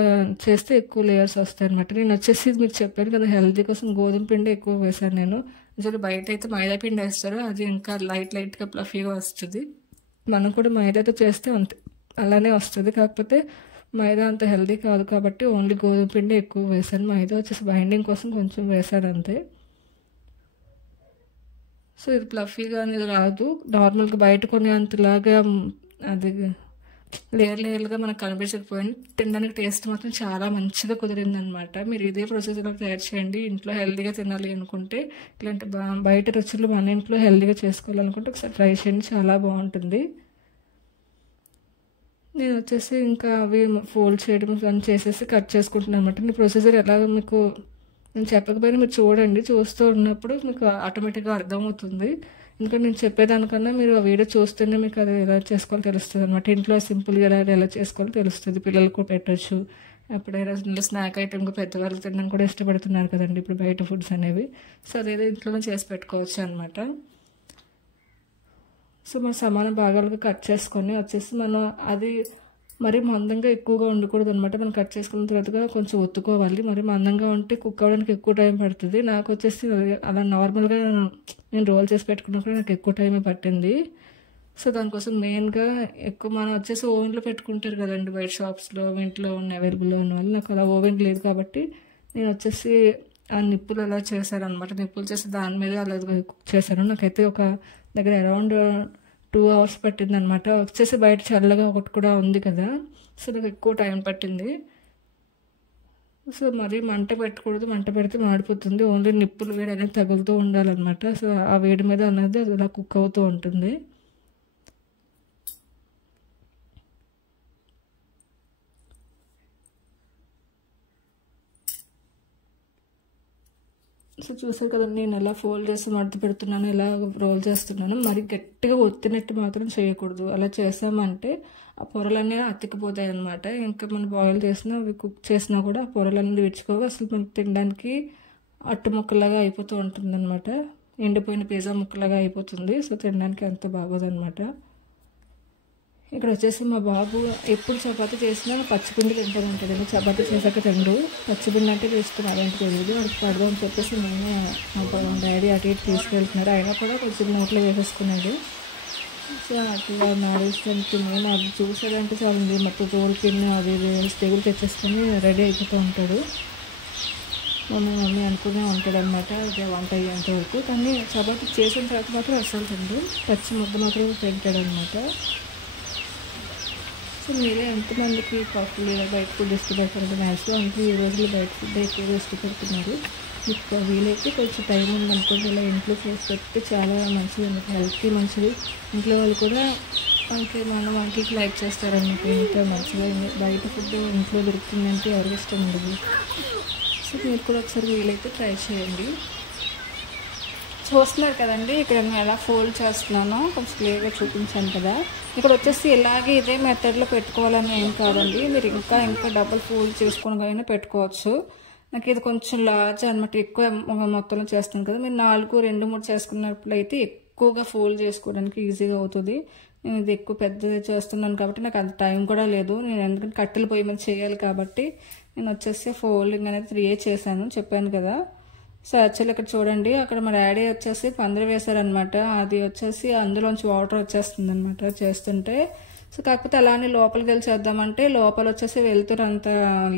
చేస్తే ఎక్కువ లేయర్స్ వస్తాయి అనమాట. నేను వచ్చేసి మీకు చెప్పాను కదా హెల్తీ కోసం గోధుమ పిండి ఎక్కువ వేసాను నేను. అసలు బయట అయితే మైదా పిండి వేస్తారు, అది ఇంకా లైట్గా ప్లఫీగా వస్తుంది. మనం కూడా మైదాతో చేస్తే అంతే అలానే వస్తుంది. కాకపోతే మైదా అంత హెల్తీ కాదు కాబట్టి ఓన్లీ గోధుమ పిండి ఎక్కువ వేసాను. మైదా వచ్చేసి బైండింగ్ కోసం కొంచెం వేసాను అంతే. సో ఇది ప్లఫీగా అనేది రాదు, నార్మల్గా బయట కొన్ని అంతలాగా అది లేయర్గా మనకు కనిపించకపోయింది. తినడానికి టేస్ట్ మాత్రం చాలా మంచిగా కుదిరింది అనమాట. మీరు ఇదే ప్రొసీజర్లో తయారు చేయండి. ఇంట్లో హెల్తీగా తినాలి అనుకుంటే, ఇలాంటి బయట రుచులు మన ఇంట్లో హెల్తీగా చేసుకోవాలనుకుంటే ఒకసారి ట్రై చేయండి, చాలా బాగుంటుంది. నేను వచ్చేసి ఇంకా అవి ఫోల్డ్ చేయడం అని చేసేసి కట్ చేసుకుంటున్నాను అనమాట. ఈ ప్రొసీజర్ ఎలాగో మీకు నేను చెప్పకపోయినా మీరు చూడండి, చూస్తూ ఉన్నప్పుడు మీకు ఆటోమేటిక్గా అర్థమవుతుంది. ఎందుకంటే నేను చెప్పేదానికన్నా మీరు ఆ వీడియో చూస్తేనే మీకు అది ఎలా చేసుకోవాలో తెలుస్తుంది అనమాట. ఇంట్లో సింపుల్గా ఎలా చేసుకోవాలో తెలుస్తుంది. పిల్లలకు పెట్టచ్చు, ఎప్పుడైనా స్నాక్ ఐటమ్గా పెద్దవాళ్ళు తినడానికి కూడా ఇష్టపడుతున్నారు కదండి ఇప్పుడు బయట ఫుడ్స్ అనేవి. సో అదేదో ఇంట్లోనే చేసి పెట్టుకోవచ్చు అనమాట. సో మనం సమాన భాగాలుగా కట్ చేసుకొని వచ్చేసి మనం అది మరి మందంగా ఎక్కువగా ఉండకూడదు అనమాట. మనం కట్ చేసుకున్న తర్వాతగా కొంచెం ఒత్తుకోవాలి. మరి మందంగా ఉంటే కుక్ అవ్వడానికి ఎక్కువ టైం పడుతుంది. నాకు వచ్చేసి అలా నార్మల్గా నేను రోల్ చేసి పెట్టుకున్నప్పుడు నాకు ఎక్కువ టైమే పట్టింది. సో దానికోసం మెయిన్గా ఎక్కువ మనం వచ్చేసి ఓవెన్లో పెట్టుకుంటారు కదండి బయట షాప్స్లో, ఇంట్లో ఉన్న అవైలబుల్లో ఉన్న వాళ్ళు. నాకు అలా ఓవెన్ లేదు కాబట్టి నేను వచ్చేసి ఆ నిప్పులు అలా చేశాను అనమాట. నిప్పులు చేసి దాని మీద అలా కుక్ చేశాను. నాకైతే ఒక దగ్గర అరౌండ్ 2 hours పట్టింది అనమాట. వచ్చేసి బయట చల్లగా ఒకటి కూడా ఉంది కదా, సో నాకు ఎక్కువ టైం పట్టింది. సో మరీ మంట పెట్టకూడదు, మంట పెడితే మాడిపోతుంది. ఓన్లీ నిప్పులు వేడి అనేది తగులుతూ ఉండాలన్నమాట. సో ఆ వేడి మీద అనేది అది అలా కుక్ అవుతూ ఉంటుంది. సో చూసారు కదండి, నేను ఎలా ఫోల్డ్ చేసి మడత పెడుతున్నాను, ఎలా రోల్ చేస్తున్నాను. మరి గట్టిగా ఒత్తినట్టు మాత్రం చేయకూడదు. అలా చేసామంటే ఆ పొరలన్నీ అతికిపోతాయి అన్నమాట. ఇంకా మనం బాయిల్ చేసినా అవి కుక్ చేసినా కూడా ఆ పొరలన్నీ విడుచుకోగా అసలు మనకి తినడానికి అట్టు ముక్కలాగా అయిపోతూ ఉంటుంది అనమాట. ఎండిపోయిన పిజ్జా ముక్కలాగా అయిపోతుంది. సో తినడానికి అంత బాగోదన్నమాట. ఇక్కడ వచ్చేసి మా బాబు ఎప్పుడు చపాతీ చేసినా పచ్చిపిండి తింటాడంటే, చపాతీ చేశాక తిండు. పచ్చిపిండి అంటే ఇష్టం, అదేంటి తెలియదు. వాడికి పడదాం అని చెప్పేసి మేము మా డాడీ అటు ఇటు తీసుకెళ్తున్నారు. అయినా కూడా కొంచెం నోట్లో వేసేసుకున్నాడు. సో అట్లా మ్యారేజ్ టైంకి మేము అది చూసాడంటే చాలండి, మొత్తం తోలు పిన్ని అది తెగులు తెచ్చేసుకొని రెడీ అయిపోతూ ఉంటాడు. మమ్మీ అనుకునే ఉంటాడు అనమాట ఇదే వంట అయ్యేంత వరకు. కానీ చపాతీ చేసిన తర్వాత మాత్రం అస్సలు తిండు, పచ్చి ముద్ద మాత్రం తింటాడు అనమాట. సో మీరే ఎంతమందికి పప్పులు లేదా బయట ఫుడ్ ఇష్టపడతారంటే మ్యాక్సిమం అంటే ఈ రోజుల్లో బయట ఫుడ్ ఎక్కువగా ఇష్టపడుతున్నారు. మీకు వీలైతే కొంచెం టైం ఉందనుకోండి ఇలా ఇంట్లో చేసి పెడితే చాలా మంచిది అన్నమాట, హెల్త్కి మంచిది. ఇంట్లో వాళ్ళు కూడా మనకి మన వంటలకి లైక్ చేస్తారన్నమాట. ఇంకా మంచిగా బయట ఫుడ్ ఇంట్లో దొరుకుతుందంటే ఎవరికి ఇష్టం ఉండదు. సో మీరు కూడా ఒకసారి వీలైతే ట్రై చేయండి. చూస్తున్నారు కదండి, ఇక్కడ నేను ఎలా ఫోల్డ్ చేస్తున్నానో కొంచెం క్లియర్గా చూపించాను కదా. ఇక్కడ వచ్చేసి ఇలాగే ఇదే మెథడ్లో పెట్టుకోవాలని ఏం కాదండి, మీరు ఇంకా డబుల్ ఫోల్డ్ చేసుకుని అయినా పెట్టుకోవచ్చు. నాకు ఇది కొంచెం లార్జ్ అనమాట, ఎక్కువ మొత్తంలో చేస్తాను కదా. మీరు 4, 2, 3 చేసుకున్నప్పుడు అయితే ఎక్కువగా ఫోల్డ్ చేసుకోవడానికి ఈజీగా అవుతుంది. నేను ఇది ఎక్కువ పెద్దది చేస్తున్నాను కాబట్టి నాకు అంత టైం కూడా లేదు. నేను ఎందుకంటే కట్టెలు పొయ్యి మీద చేయాలి కాబట్టి నేను వచ్చేసి ఫోల్డింగ్ అనేది 3 చేశాను, చెప్పాను కదా. సో యాక్చువల్లీ ఇక్కడ చూడండి, అక్కడ మా డాడీ వచ్చేసి పందిరి వేశారనమాట. అది వచ్చేసి అందులోంచి వాటర్ వచ్చేస్తుంది అనమాట చేస్తుంటే. సో కాకపోతే అలానే లోపలికి వెళ్ళి చేద్దామంటే లోపల వచ్చేసి వెలుతురు అంత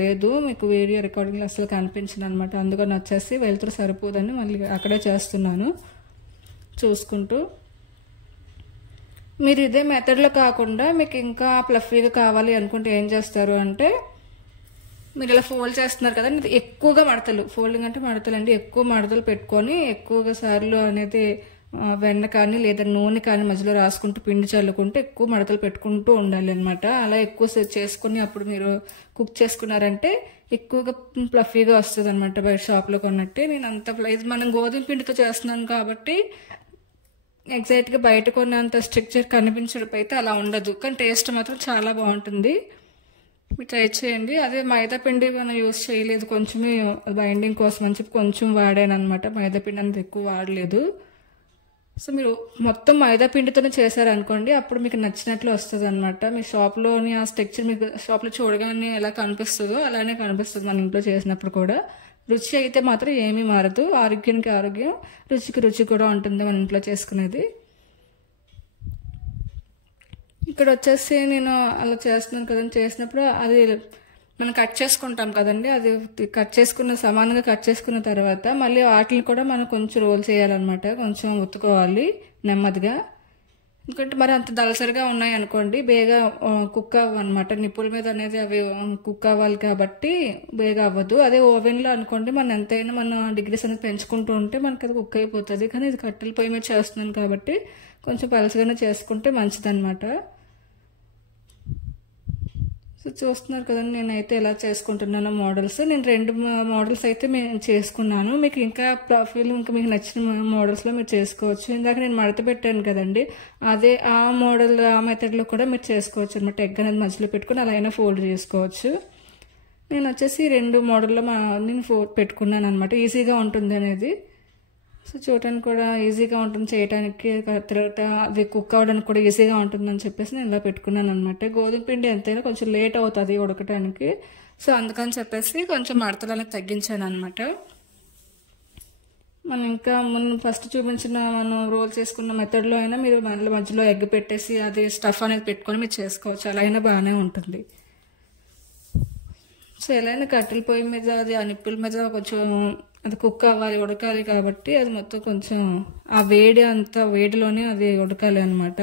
లేదు, మీకు వీడియో రికార్డింగ్లో అసలు కనిపించింది అనమాట. అందుకని వచ్చేసి వెలుతురు సరిపోదని మళ్ళీ అక్కడే చేస్తున్నాను చూసుకుంటూ. మీరు ఇదే మెథడ్లో కాకుండా మీకు ఇంకా ప్లఫీగా కావాలి అనుకుంటే ఏం చేస్తారు అంటే, మీరు ఇలా ఫోల్డ్ చేస్తున్నారు కదా, ఎక్కువగా మడతలు, ఫోల్డింగ్ అంటే మడతలు అండి, ఎక్కువ మడతలు పెట్టుకొని ఎక్కువగా సార్లు అనేది వెన్న కానీ లేదా నూనె కానీ మధ్యలో రాసుకుంటూ పిండి చల్లుకుంటూ ఎక్కువ మడతలు పెట్టుకుంటూ ఉండాలి అనమాట. అలా ఎక్కువ చేసుకుని అప్పుడు మీరు కుక్ చేసుకున్నారంటే ఎక్కువగా ప్లఫీగా వస్తుంది అనమాట, బయట షాప్లో కొన్నట్టే. నేను అంత ఇది మనం గోధుమ పిండితో చేస్తున్నాను కాబట్టి ఎగ్జాక్ట్గా బయట కొన్నంత స్ట్రక్చర్ కనిపించడం అయితే అలా ఉండదు, కానీ టేస్ట్ మాత్రం చాలా బాగుంటుంది. మీరు ట్రై చేయండి. అదే మైదా పిండి మనం యూజ్ చేయలేదు, కొంచెమే బైండింగ్ కోసం అని చెప్పి కొంచెం వాడాను అనమాట, మైదా పిండి అనేది ఎక్కువ వాడలేదు. సో మీరు మొత్తం మైదా పిండితోనే చేశారనుకోండి, అప్పుడు మీకు నచ్చినట్లు వస్తుంది అనమాట. మీ షాప్లోని ఆ స్ట్రక్చర్ మీకు షాప్లో చూడగానే ఎలా కనిపిస్తుందో అలానే కనిపిస్తుంది మన ఇంట్లో చేసినప్పుడు కూడా. రుచి అయితే మాత్రం ఏమీ మారదు, ఆరోగ్యానికి ఆరోగ్యం, రుచికి రుచి కూడా ఉంటుంది మన ఇంట్లో చేసుకునేది. ఇక్కడ వచ్చేసి నేను అలా చేస్తున్నాను కదండి, చేసినప్పుడు అది మనం కట్ చేసుకుంటాం కదండి, అది కట్ చేసుకున్న సమానంగా కట్ చేసుకున్న తర్వాత మళ్ళీ వాటిని కూడా మనం కొంచెం రోల్ చేయాలన్నమాట, కొంచెం ఉత్తుకోవాలి నెమ్మదిగా. ఎందుకంటే మరి అంత దళసరిగా ఉన్నాయి అనుకోండి బేగా కుక్ అవ్వ అనమాట, నిప్పుల మీద అనేది అవి కుక్ అవ్వాలి కాబట్టి బేగా అవ్వదు. అదే ఓవెన్లో అనుకోండి మనం ఎంతైనా మన డిగ్రీస్ అనేది పెంచుకుంటూ ఉంటే మనకి అది కుక్ అయిపోతుంది. కానీ ఇది కట్టెల పొయ్యి మీద చేస్తున్నాను కాబట్టి కొంచెం పలసగానే చేసుకుంటే మంచిదన్నమాట. సో చూస్తున్నారు కదండి, నేనైతే ఎలా చేసుకుంటున్నాను మోడల్స్. నేను 2 మోడల్స్ అయితే నేను చేసుకున్నాను. మీకు ఇంకా ప్రొఫైల్ ఇంకా మీకు నచ్చిన మోడల్స్లో మీరు చేసుకోవచ్చు. ఇందాక నేను మడత పెట్టాను కదండి, అదే ఆ మోడల్ ఆ మెథడ్లో కూడా మీరు చేసుకోవచ్చు అనమాట. ఎగ్ అనేది మధ్యలో పెట్టుకుని అలా అయినా ఫోల్డ్ చేసుకోవచ్చు. నేను వచ్చేసి 2 మోడల్లో నేను పెట్టుకున్నాను అనమాట, ఈజీగా ఉంటుంది అనేది. సో చూడటానికి కూడా ఈజీగా ఉంటుంది, చేయడానికి తర్వాత అది కుక్ అవ్వడానికి కూడా ఈజీగా ఉంటుందని చెప్పేసి నేను ఇలా పెట్టుకున్నాను అనమాట. గోధుమ పిండి ఎంతైనా కొంచెం లేట్ అవుతుంది ఉడకటానికి, సో అందుకని చెప్పేసి కొంచెం మడతలు అనేది తగ్గించాను అనమాట. మనం ఇంకా ఫస్ట్ చూపించిన మనం రోల్ చేసుకున్న మెథడ్లో అయినా మీరు మధ్యలో ఎగ్ పెట్టేసి అది స్టఫ్ అనేది పెట్టుకొని మీరు చేసుకోవచ్చు, అలా అయినా బాగానే ఉంటుంది. సో ఎలా అయినా కట్టెల పొయ్యి మీద అది ఆ నిప్పుల మీద కొంచెం అది కుక్ అవ్వాలి, ఉడకాలి కాబట్టి అది మొత్తం కొంచెం ఆ వేడిలోనే అది ఉడకాలి అనమాట.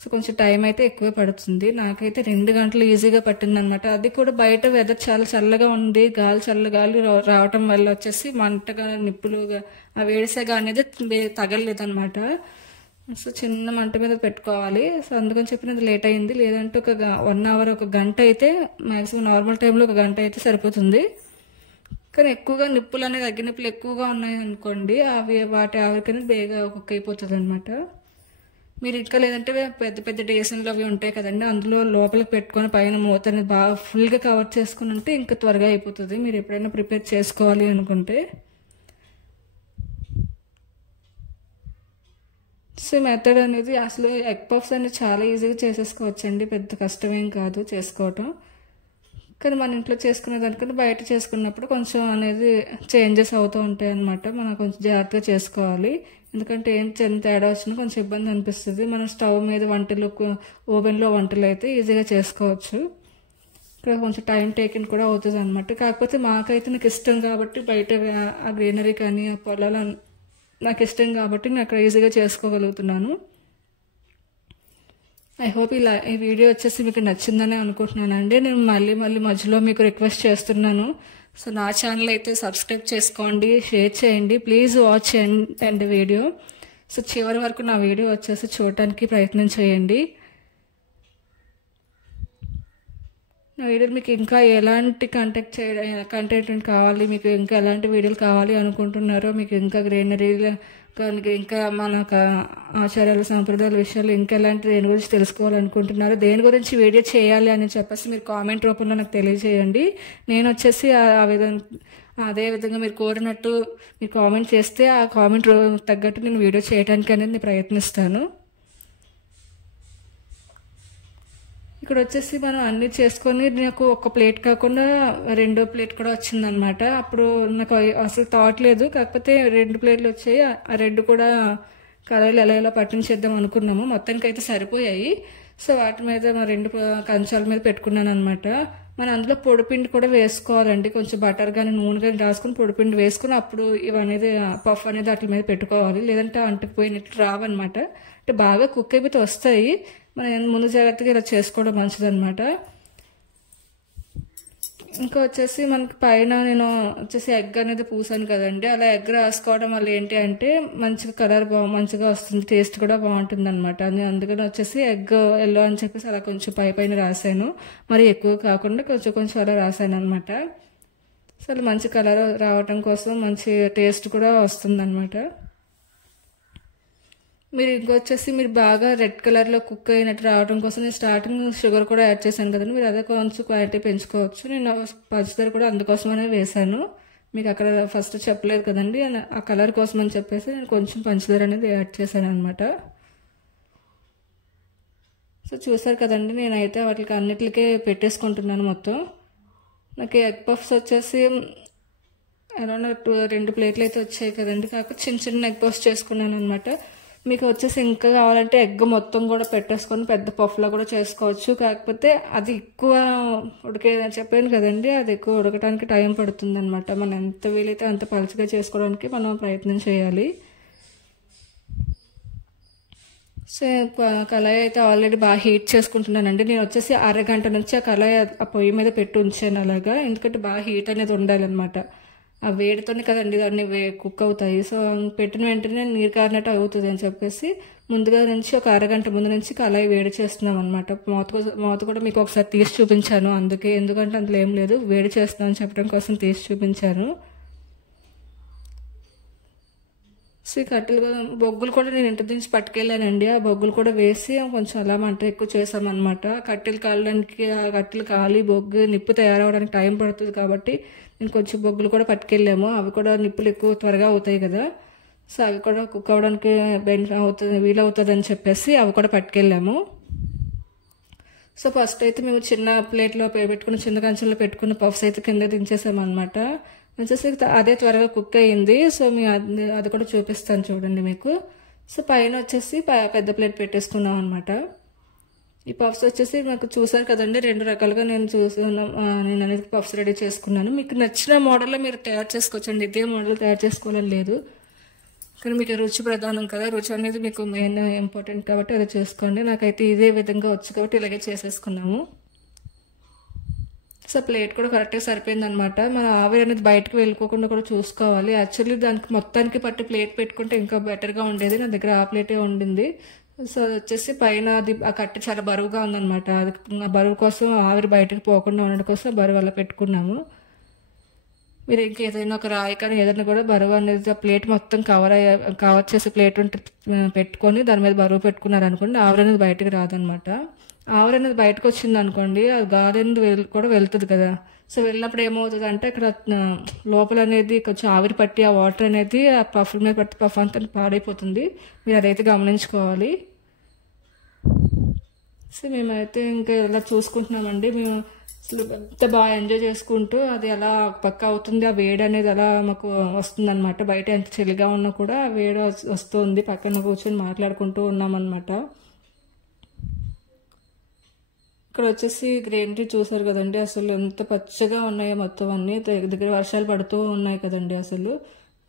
సో కొంచెం టైం అయితే ఎక్కువే పడుతుంది. నాకైతే 2 గంటలు ఈజీగా పట్టింది అనమాట. అది కూడా బయట వెదర్ చాలా చల్లగా ఉంది, చల్లగాలి రావటం వల్ల వచ్చేసి మంటగా నిప్పులుగా ఆ వేడిసేగ అనేది తగలలేదు అనమాట. సో చిన్న మంట మీద పెట్టుకోవాలి. సో అందుకని చెప్పినది లేట్ అయింది, లేదంటే ఒక 1 అవర్ 1 గంట అయితే మ్యాక్సిమం నార్మల్ టైంలో 1 గంట అయితే సరిపోతుంది. కానీ ఎక్కువగా నిప్పులు అనేది అగ్గి నిప్పులు ఎక్కువగా ఉన్నాయి అనుకోండి, వాటి ఆవిరికనే బేగా కుక్ అయిపోతుంది అనమాట. మీరు ఇంకా లేదంటే పెద్ద పెద్ద డేసన్లు అవి ఉంటాయి కదండి, అందులో లోపలికి పెట్టుకొని పైన మూత అనేది బాగా ఫుల్గా కవర్ చేసుకుని ఉంటే ఇంకా త్వరగా అయిపోతుంది మీరు ఎప్పుడైనా ప్రిపేర్ చేసుకోవాలి అనుకుంటే. సో మెథడ్ అనేది అసలు ఎగ్ పఫ్స్ అనేది చాలా ఈజీగా చేసేసుకోవచ్చండి, పెద్ద కష్టమేం కాదు చేసుకోవటం. కానీ మన ఇంట్లో చేసుకునే దానికన్నా బయట చేసుకున్నప్పుడు కొంచెం అనేది చేంజెస్ అవుతూ ఉంటాయి అన్నమాట. మనం కొంచెం జాగ్రత్తగా చేసుకోవాలి, ఎందుకంటే ఏం చిన్న తేడా వచ్చినా కొంచెం ఇబ్బంది అనిపిస్తుంది. మనం స్టవ్ మీద వంటలు ఓవెన్లో వంటలు అయితే ఈజీగా చేసుకోవచ్చు, ఇక్కడ కొంచెం టైం టేకింగ్ కూడా అవుతుంది అనమాట. కాకపోతే మాకైతే నాకు ఇష్టం కాబట్టి బయట ఆ గ్రీనరీ కానీ ఆ పొలాలు నాకు ఇష్టం కాబట్టి నేను అక్కడ ఈజీగా చేసుకోగలుగుతున్నాను. ఐ హోప్ ఈ వీడియో వచ్చేసి మీకు నచ్చిందని అనుకుంటున్నానండి. నేను మళ్ళీ మధ్యలో మీకు రిక్వెస్ట్ చేస్తున్నాను, సో నా ఛానల్ అయితే సబ్స్క్రైబ్ చేసుకోండి, షేర్ చేయండి. Please watch and video. So చివరి వరకు నా వీడియో వచ్చేసి చూడటానికి ప్రయత్నం చేయండి. నా వీడియో మీకు ఇంకా ఎలాంటి కంటెంట్ కావాలి, మీకు ఇంకా ఎలాంటి వీడియోలు కావాలి అనుకుంటున్నారో, మీకు ఇంకా గ్రీనరీలో కానీ ఇంకా మన ఆచారాలు సంప్రదాయాల విషయాలు ఇంకా ఎలాంటి దేని గురించి తెలుసుకోవాలనుకుంటున్నారో, దేని గురించి వీడియో చేయాలి అని చెప్పేసి మీరు కామెంట్ రూపంలో నాకు తెలియజేయండి. నేను వచ్చేసి అదే విధంగా మీరు కోరినట్టు మీరు కామెంట్ చేస్తే ఆ కామెంట్ తగ్గట్టు నేను వీడియో చేయడానికి అనేది నేను ప్రయత్నిస్తాను. ఇక్కడ వచ్చేసి మనం అన్ని చేసుకొని నాకు ఒక ప్లేట్ కాకుండా 2వ ప్లేట్ కూడా వచ్చిందనమాట. అప్పుడు నాకు అసలు థాట్ లేదు, కాకపోతే 2 ప్లేట్లు వచ్చాయి. ఆ 2 కూడా కళాయిలు ఎలా పట్టించేద్దాం అనుకున్నాము. మొత్తానికి అయితే సరిపోయాయి. సో వాటి మీద మా 2 కంచాల మీద పెట్టుకున్నాను అనమాట. మనం అందులో పొడిపిండి కూడా వేసుకోవాలండి. కొంచెం బటర్ కానీ నూనె కానీ రాసుకుని పొడిపిండి వేసుకుని అప్పుడు ఇవనేది పఫ్ అనేది వాటి మీద పెట్టుకోవాలి. లేదంటే అంటుకుపోయినట్టు రావన్నమాట. అంటే బాగా కుక్ అయిపోతే వస్తాయి. మనం ముందు జాగ్రత్తగా ఇలా చేసుకోవడం మంచిదన్నమాట. ఇంకా వచ్చేసి మనకి పైన నేను వచ్చేసి ఎగ్ అనేది పూసాను కదండి. అలా ఎగ్ రాసుకోవడం వల్ల ఏంటి అంటే మంచిగా కలర్ మంచిగా వస్తుంది, టేస్ట్ కూడా బాగుంటుంది అనమాట. అందుకని వచ్చేసి ఎగ్ ఎల్లో అని చెప్పేసి అలా కొంచెం పైన రాశాను. మరి ఎక్కువ కాకుండా కొంచెం అలా రాశాను అనమాట. సో అలా మంచి కలర్ రావడం కోసం మంచి టేస్ట్ కూడా వస్తుంది అనమాట. మీరు ఇంకొచ్చేసి మీరు బాగా రెడ్ కలర్లో కుక్ అయినట్టు రావడం కోసం నేను స్టార్టింగ్ షుగర్ కూడా యాడ్ చేశాను కదండి. మీరు అదే కొంచెం క్వాలిటీ పెంచుకోవచ్చు. నేను పంచదార కూడా అందుకోసమనే వేశాను. మీకు అక్కడ ఫస్ట్ చెప్పలేదు కదండి, ఆ కలర్ కోసం అని చెప్పేసి నేను కొంచెం పంచదార అనేది యాడ్ చేశాను అనమాట. సో చూసారు కదండి, నేనైతే వాటికి అన్నిటికే పెట్టేసుకుంటున్నాను మొత్తం. నాకు ఎగ్ పఫ్స్ వచ్చేసి అరౌండ్ 2 ప్లేట్లు అయితే వచ్చాయి కదండి. కాకపోతే చిన్న ఎగ్ పఫ్స్ చేసుకున్నాను అనమాట. మీకు వచ్చేసి ఇంకా కావాలంటే ఎగ్ మొత్తం కూడా పెట్టేసుకొని పెద్ద పఫ్లా కూడా చేసుకోవచ్చు. కాకపోతే అది ఎక్కువ చెప్పాను కదండి, అది ఎక్కువ ఉడకడానికి టైం పడుతుంది అనమాట. మనం ఎంత వీలైతే అంత పలుచగా చేసుకోవడానికి మనం ప్రయత్నం చేయాలి. సో కళాయి అయితే ఆల్రెడీ బాగా హీట్ చేసుకుంటున్నానండి. నేను వచ్చేసి అరగంట నుంచి ఆ కళాయి ఆ పొయ్యి మీద పెట్టి ఉంచాను అలాగా. ఎందుకంటే బాగా హీట్ అనేది ఉండాలన్నమాట. ఆ వేడితోనే కదండి దాన్ని కుక్ అవుతాయి. సో పెట్టిన వెంటనే నీరు కారినట్టు అవుతుంది అని చెప్పేసి ముందుగా నుంచి ఒక అరగంట ముందు నుంచి కళాయి వేడి చేస్తున్నాం అనమాట. మూత కూడా మీకు ఒకసారి తీసి చూపించాను. ఎందుకంటే అందులో ఏం లేదు, వేడి చేస్తున్నాం అని చెప్పడం కోసం తీసి చూపించాను. సో ఈ బొగ్గులు కూడా నేను ఇంటి నుంచి పట్టుకెళ్ళానండి. ఆ బొగ్గులు కూడా వేసి కొంచెం అలా మంట ఎక్కువ చేసామన్నమాట. కట్టెలు కాలడానికి ఆ కట్టెలు కాలి బొగ్గు నిప్పు తయారవడానికి టైం పడుతుంది కాబట్టి నేను కొంచెం బొగ్గులు కూడా పట్టుకెళ్ళాము. అవి కూడా నిప్పులు ఎక్కువ త్వరగా అవుతాయి కదా. సో అవి కూడా కుక్ అవ్వడానికి వీలవుతుంది అని చెప్పేసి అవి కూడా పట్టుకెళ్ళాము. సో ఫస్ట్ అయితే మేము చిన్న ప్లేట్లో పెట్టుకున్న చిన్న కంచెంలో పెట్టుకున్న పఫ్స్ అయితే కింద దించేసాము అనమాట. వచ్చేసి అదే త్వరగా కుక్ అయ్యింది. సో అది కూడా చూపిస్తాను చూడండి మీకు. సో పైన వచ్చేసి పెద్ద ప్లేట్ పెట్టేసుకున్నాం అనమాట. ఈ పఫ్స్ వచ్చేసి నాకు చూసారు కదండి, 2 రకాలుగా నేను అనేది పఫ్స్ రెడీ చేసుకున్నాను. మీకు నచ్చిన మోడల్లో మీరు తయారు చేసుకోవచ్చండి. ఇదే మోడల్ తయారు చేసుకోవాలని లేదు, కానీ మీకు రుచి ప్రధానం కదా. రుచి అనేది మీకు మెయిన్ ఇంపార్టెంట్ కాబట్టి అది చేసుకోండి. నాకైతే ఇదే విధంగా వచ్చు కాబట్టి ఇలాగే చేసేసుకున్నాము. సో ప్లేట్ కూడా కరెక్ట్గా సరిపోయింది అనమాట. మన ఆవిరి అనేది బయటకు వెళ్ళిపోకుండా కూడా చూసుకోవాలి. యాక్చువల్లీ దానికి మొత్తానికి పట్టి ప్లేట్ పెట్టుకుంటే ఇంకా బెటర్గా ఉండేది. నా దగ్గర ఆ ప్లేటే ఉండింది. సో అది వచ్చేసి పైన అది ఆ కట్టె చాలా బరువుగా ఉందన్నమాట. అది బరువు కోసం ఆవిరి బయటకు పోకుండా ఉండడం కోసం బరువు అలా పెట్టుకున్నాము. మీరు ఇంకేదైనా ఒక రాయి కానీ ఏదైనా కూడా బరువు అనేది ఆ ప్లేట్ మొత్తం కవర్ చేసే ప్లేట్ పెట్టుకొని దాని మీద బరువు పెట్టుకున్నారనుకోండి, ఆవిరి అనేది బయటకు రాదనమాట. ఆవిరి అనేది బయటకు వచ్చింది అనుకోండి, అది గాలి అనేది కూడా వెళ్తుంది కదా. సో వెళ్ళినప్పుడు ఏమవుతుంది అంటే ఇక్కడ లోపల అనేది కొంచెం ఆవిరి పట్టి ఆ వాటర్ అనేది ఆ పఫ్ మీద పట్టి పఫ్ అంతా పాడైపోతుంది. మీరు అదైతే గమనించుకోవాలి. సో మేమైతే ఇంకా ఇలా చూసుకుంటున్నామండి. మేము అసలు ఎంత బాగా ఎంజాయ్ చేసుకుంటూ అది ఎలా పక్క అవుతుంది, ఆ వేడి అనేది అలా మాకు వస్తుంది అనమాట. బయట ఎంత చలిగా ఉన్నా కూడా ఆ వేడి వస్తుంది. పక్కన కూర్చొని మాట్లాడుకుంటూ ఉన్నామన్నమాట. ఇక్కడ వచ్చేసి గ్రీన్ టీ చూసారు కదండి, అసలు ఎంత పచ్చగా ఉన్నాయో మొత్తం అన్ని. దగ్గర వర్షాలు పడుతూ ఉన్నాయి కదండి అసలు.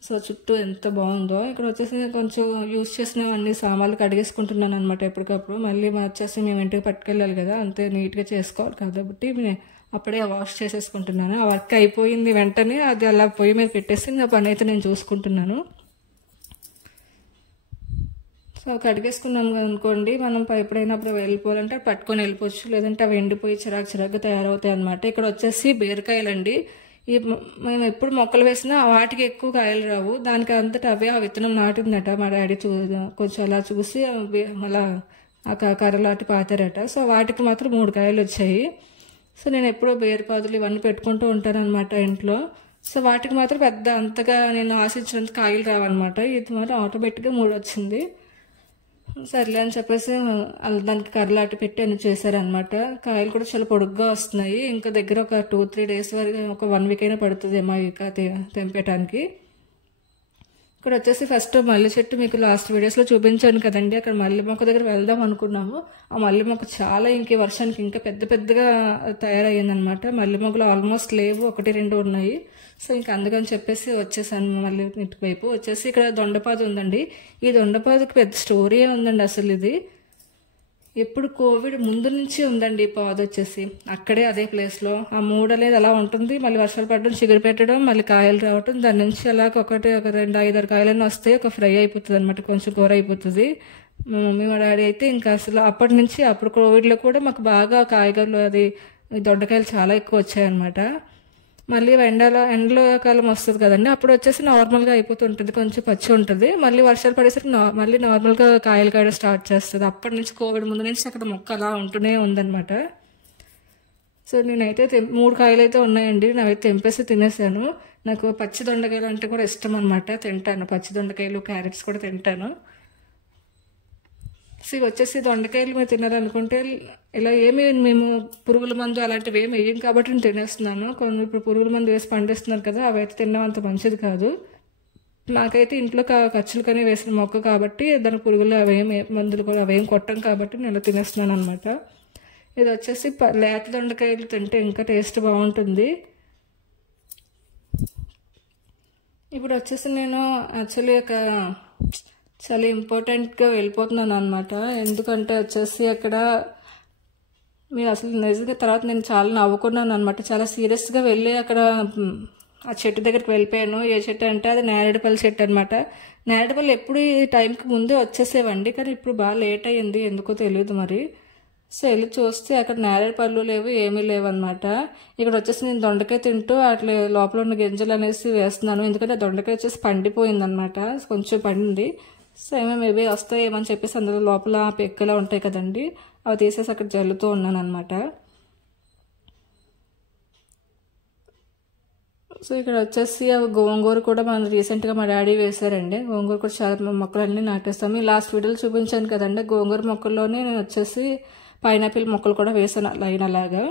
సో చుట్టూ ఎంత బాగుందో. ఇక్కడ వచ్చేసి కొంచెం యూజ్ చేసిన అన్ని సామాన్లు కడిగేసుకుంటున్నాను అనమాట ఎప్పటికప్పుడు. మళ్ళీ వచ్చేసి మేము ఇంటికి పట్టుకెళ్ళాలి కదా, అంతే నీట్గా చేసుకోవాలి కాబట్టి అప్పుడే వాష్ చేసేసుకుంటున్నాను. ఆ వర్క్ అయిపోయింది వెంటనే అది అలా పొయ్యి మీద పెట్టేసి నా పని అయితే నేను చూసుకుంటున్నాను. సో కడిగేసుకున్నాం అనుకోండి, మనం ఎప్పుడైనా అప్పుడు వెళ్ళిపోవాలంటే పట్టుకొని వెళ్ళిపోవచ్చు, లేదంటే అవి ఎండిపోయి చిరాకుగా తయారవుతాయి అనమాట. ఇక్కడ వచ్చేసి బీరకాయలండి. మేము ఎప్పుడు మొక్కలు వేసినా వాటికి ఎక్కువ కాయలు రావు, దానికి అంతటా అవే ఆ విత్తనం నాటిందట మా డాడీ. కొంచెం అలా చూసి అలా ఆ కర్రలాంటి పాతారట. సో వాటికి మాత్రం 3 కాయలు వచ్చాయి. సో నేను ఎప్పుడూ బీరపాదులు ఇవన్నీ పెట్టుకుంటూ ఉంటాను అనమాట ఇంట్లో. సో వాటికి మాత్రం పెద్ద అంతగా నేను ఆశించినంత కాయలు రావన్నమాట. ఇది మాత్రం ఆటోమేటిక్గా 3 వచ్చింది. సర్లే అని చెప్పేసి దానికి కర్రలాటి పెట్టి అన్ని చేశారనమాట. కాయలు కూడా చాలా పొడుగ్గా వస్తున్నాయి. ఇంకా దగ్గర ఒక 2-3 డేస్ వరకు, ఒక 1 వీక్ అయినా పడుతుందేమో ఇక తెంపేయటానికి. ఇక్కడ వచ్చేసి ఫస్ట్ మల్లె చెట్టు మీకు లాస్ట్ వీడియోస్లో చూపించాను కదండి. అక్కడ మల్లె మొక్క దగ్గర వెళ్దాం అనుకున్నాము. ఆ మల్లె మొక్క చాలా ఇంక వర్షానికి ఇంకా పెద్దగా తయారయ్యిందనమాట. మల్లె మొక్కలు ఆల్మోస్ట్ లేవు, 1-2 ఉన్నాయి. సో ఇంకా అందుకని చెప్పేసి వచ్చేసాను మళ్ళీ ఇటువైపు. వచ్చేసి ఇక్కడ దొండపాదు ఉందండి. ఈ దొండపాదుకి పెద్ద స్టోరీ ఉందండి. అసలు ఇది ఎప్పుడు కోవిడ్ ముందు నుంచి ఉందండి ఈ పాదు వచ్చేసి. అక్కడే అదే ప్లేస్లో ఆ 3 అనేది అలా ఉంటుంది. మళ్ళీ వర్షాలు పడడం, చిగురు పెట్టడం, మళ్ళీ కాయలు రావటం, దాని నుంచి అలా ఒక 2-5-6 కాయలన్నీ వస్తాయి. ఒక ఫ్రై అయిపోతుంది అనమాట, కొంచెం కూర అయిపోతుంది. మా మమ్మీ మా డాడీ అయితే ఇంకా అసలు అప్పటి నుంచి, అప్పుడు కోవిడ్లో కూడా మాకు బాగా కాయగూరలు దొండకాయలు చాలా ఎక్కువ వచ్చాయన్నమాట. మళ్ళీ ఎండలో కాలం వస్తుంది కదండి, అప్పుడు వచ్చేసి నార్మల్గా అయిపోతుంటుంది, కొంచెం పచ్చి ఉంటుంది. మళ్ళీ వర్షాలు పడేసరికి మళ్ళీ నార్మల్గా కాయలు కాయడం స్టార్ట్ చేస్తుంది. అప్పటి నుంచి కోవిడ్ ముందు నుంచి అక్కడ మొక్క అలా ఉంటూనే ఉందన్నమాట. సో నేనైతే 3 కాయలు అయితే ఉన్నాయండి, నావైతే తెంపేసి తినేసాను. నాకు పచ్చి దొండకాయలు అంటే కూడా ఇష్టం అనమాట, తింటాను. పచ్చి దొండకాయలు, క్యారెట్స్ కూడా తింటాను. సో వచ్చేసి దొండకాయలు మేము తినాలనుకుంటే ఇలా మేము పురుగుల మందు అలాంటివి ఏమి వేయం కాబట్టి నేను తినేస్తున్నాను. ఇప్పుడు పురుగుల మందు వేసి పండిస్తున్నారు కదా, అవి అయితే తినడం అంత మంచిది కాదు. నాకైతే ఇంట్లో ఖర్చులకనే వేసిన మొక్క కాబట్టి దానికి పురుగులు మందులు కూడా అవేం కొట్టం కాబట్టి నేను తినేస్తున్నాను అనమాట. ఇది వచ్చేసి లేత దొండకాయలు తింటే ఇంకా టేస్ట్ బాగుంటుంది. ఇప్పుడు వచ్చేసి నేను యాక్చువల్లీ చాలా ఇంపార్టెంట్గా వెళ్ళిపోతున్నాను అనమాట. ఎందుకంటే వచ్చేసి అక్కడ మీరు అసలు నిజంగా తర్వాత నేను చాలా నవ్వుకున్నాను అనమాట. చాలా సీరియస్గా వెళ్ళి అక్కడ ఆ చెట్టు దగ్గరికి వెళ్ళిపోయాను. ఏ చెట్టు అంటే అది నేరేడుపల్లి చెట్టు అనమాట. నేరేడుపల్లి ఎప్పుడు ఈ టైంకి ముందే వచ్చేసేవండి, కానీ ఇప్పుడు బాగా లేట్ అయ్యింది, ఎందుకో తెలియదు మరి. సో వెళ్ళి చూస్తే అక్కడ నేరేడు పళ్ళు లేవు, ఏమీ లేవు అనమాట. ఇక్కడ వచ్చేసి నేను దొండకాయ తింటూ అట్లా లోపల ఉన్న గింజలు అనేసి వేస్తున్నాను, ఎందుకంటే దొండకాయ వచ్చేసి పండిపోయింది అనమాట, కొంచెం పండింది. సో మేబీ వస్తాయేమని చెప్పేసి అందులో లోపల పెక్కలా ఉంటాయి కదండి, అవి తీసేసి అక్కడ జల్లుతూ ఉన్నాను అనమాట. సో ఇక్కడ వచ్చేసి గోంగూర కూడా మనం రీసెంట్గా మా డాడీ వేశారండి. గోంగూర కూడా చాలా మొక్కలన్నీ నాటేస్తాము. లాస్ట్ వీడియోలో చూపించాను కదండి, గోంగూర మొక్కల్లోనే నేను వచ్చేసి పైనాపిల్ మొక్కలు కూడా వేసాను లైన్ అలాగా.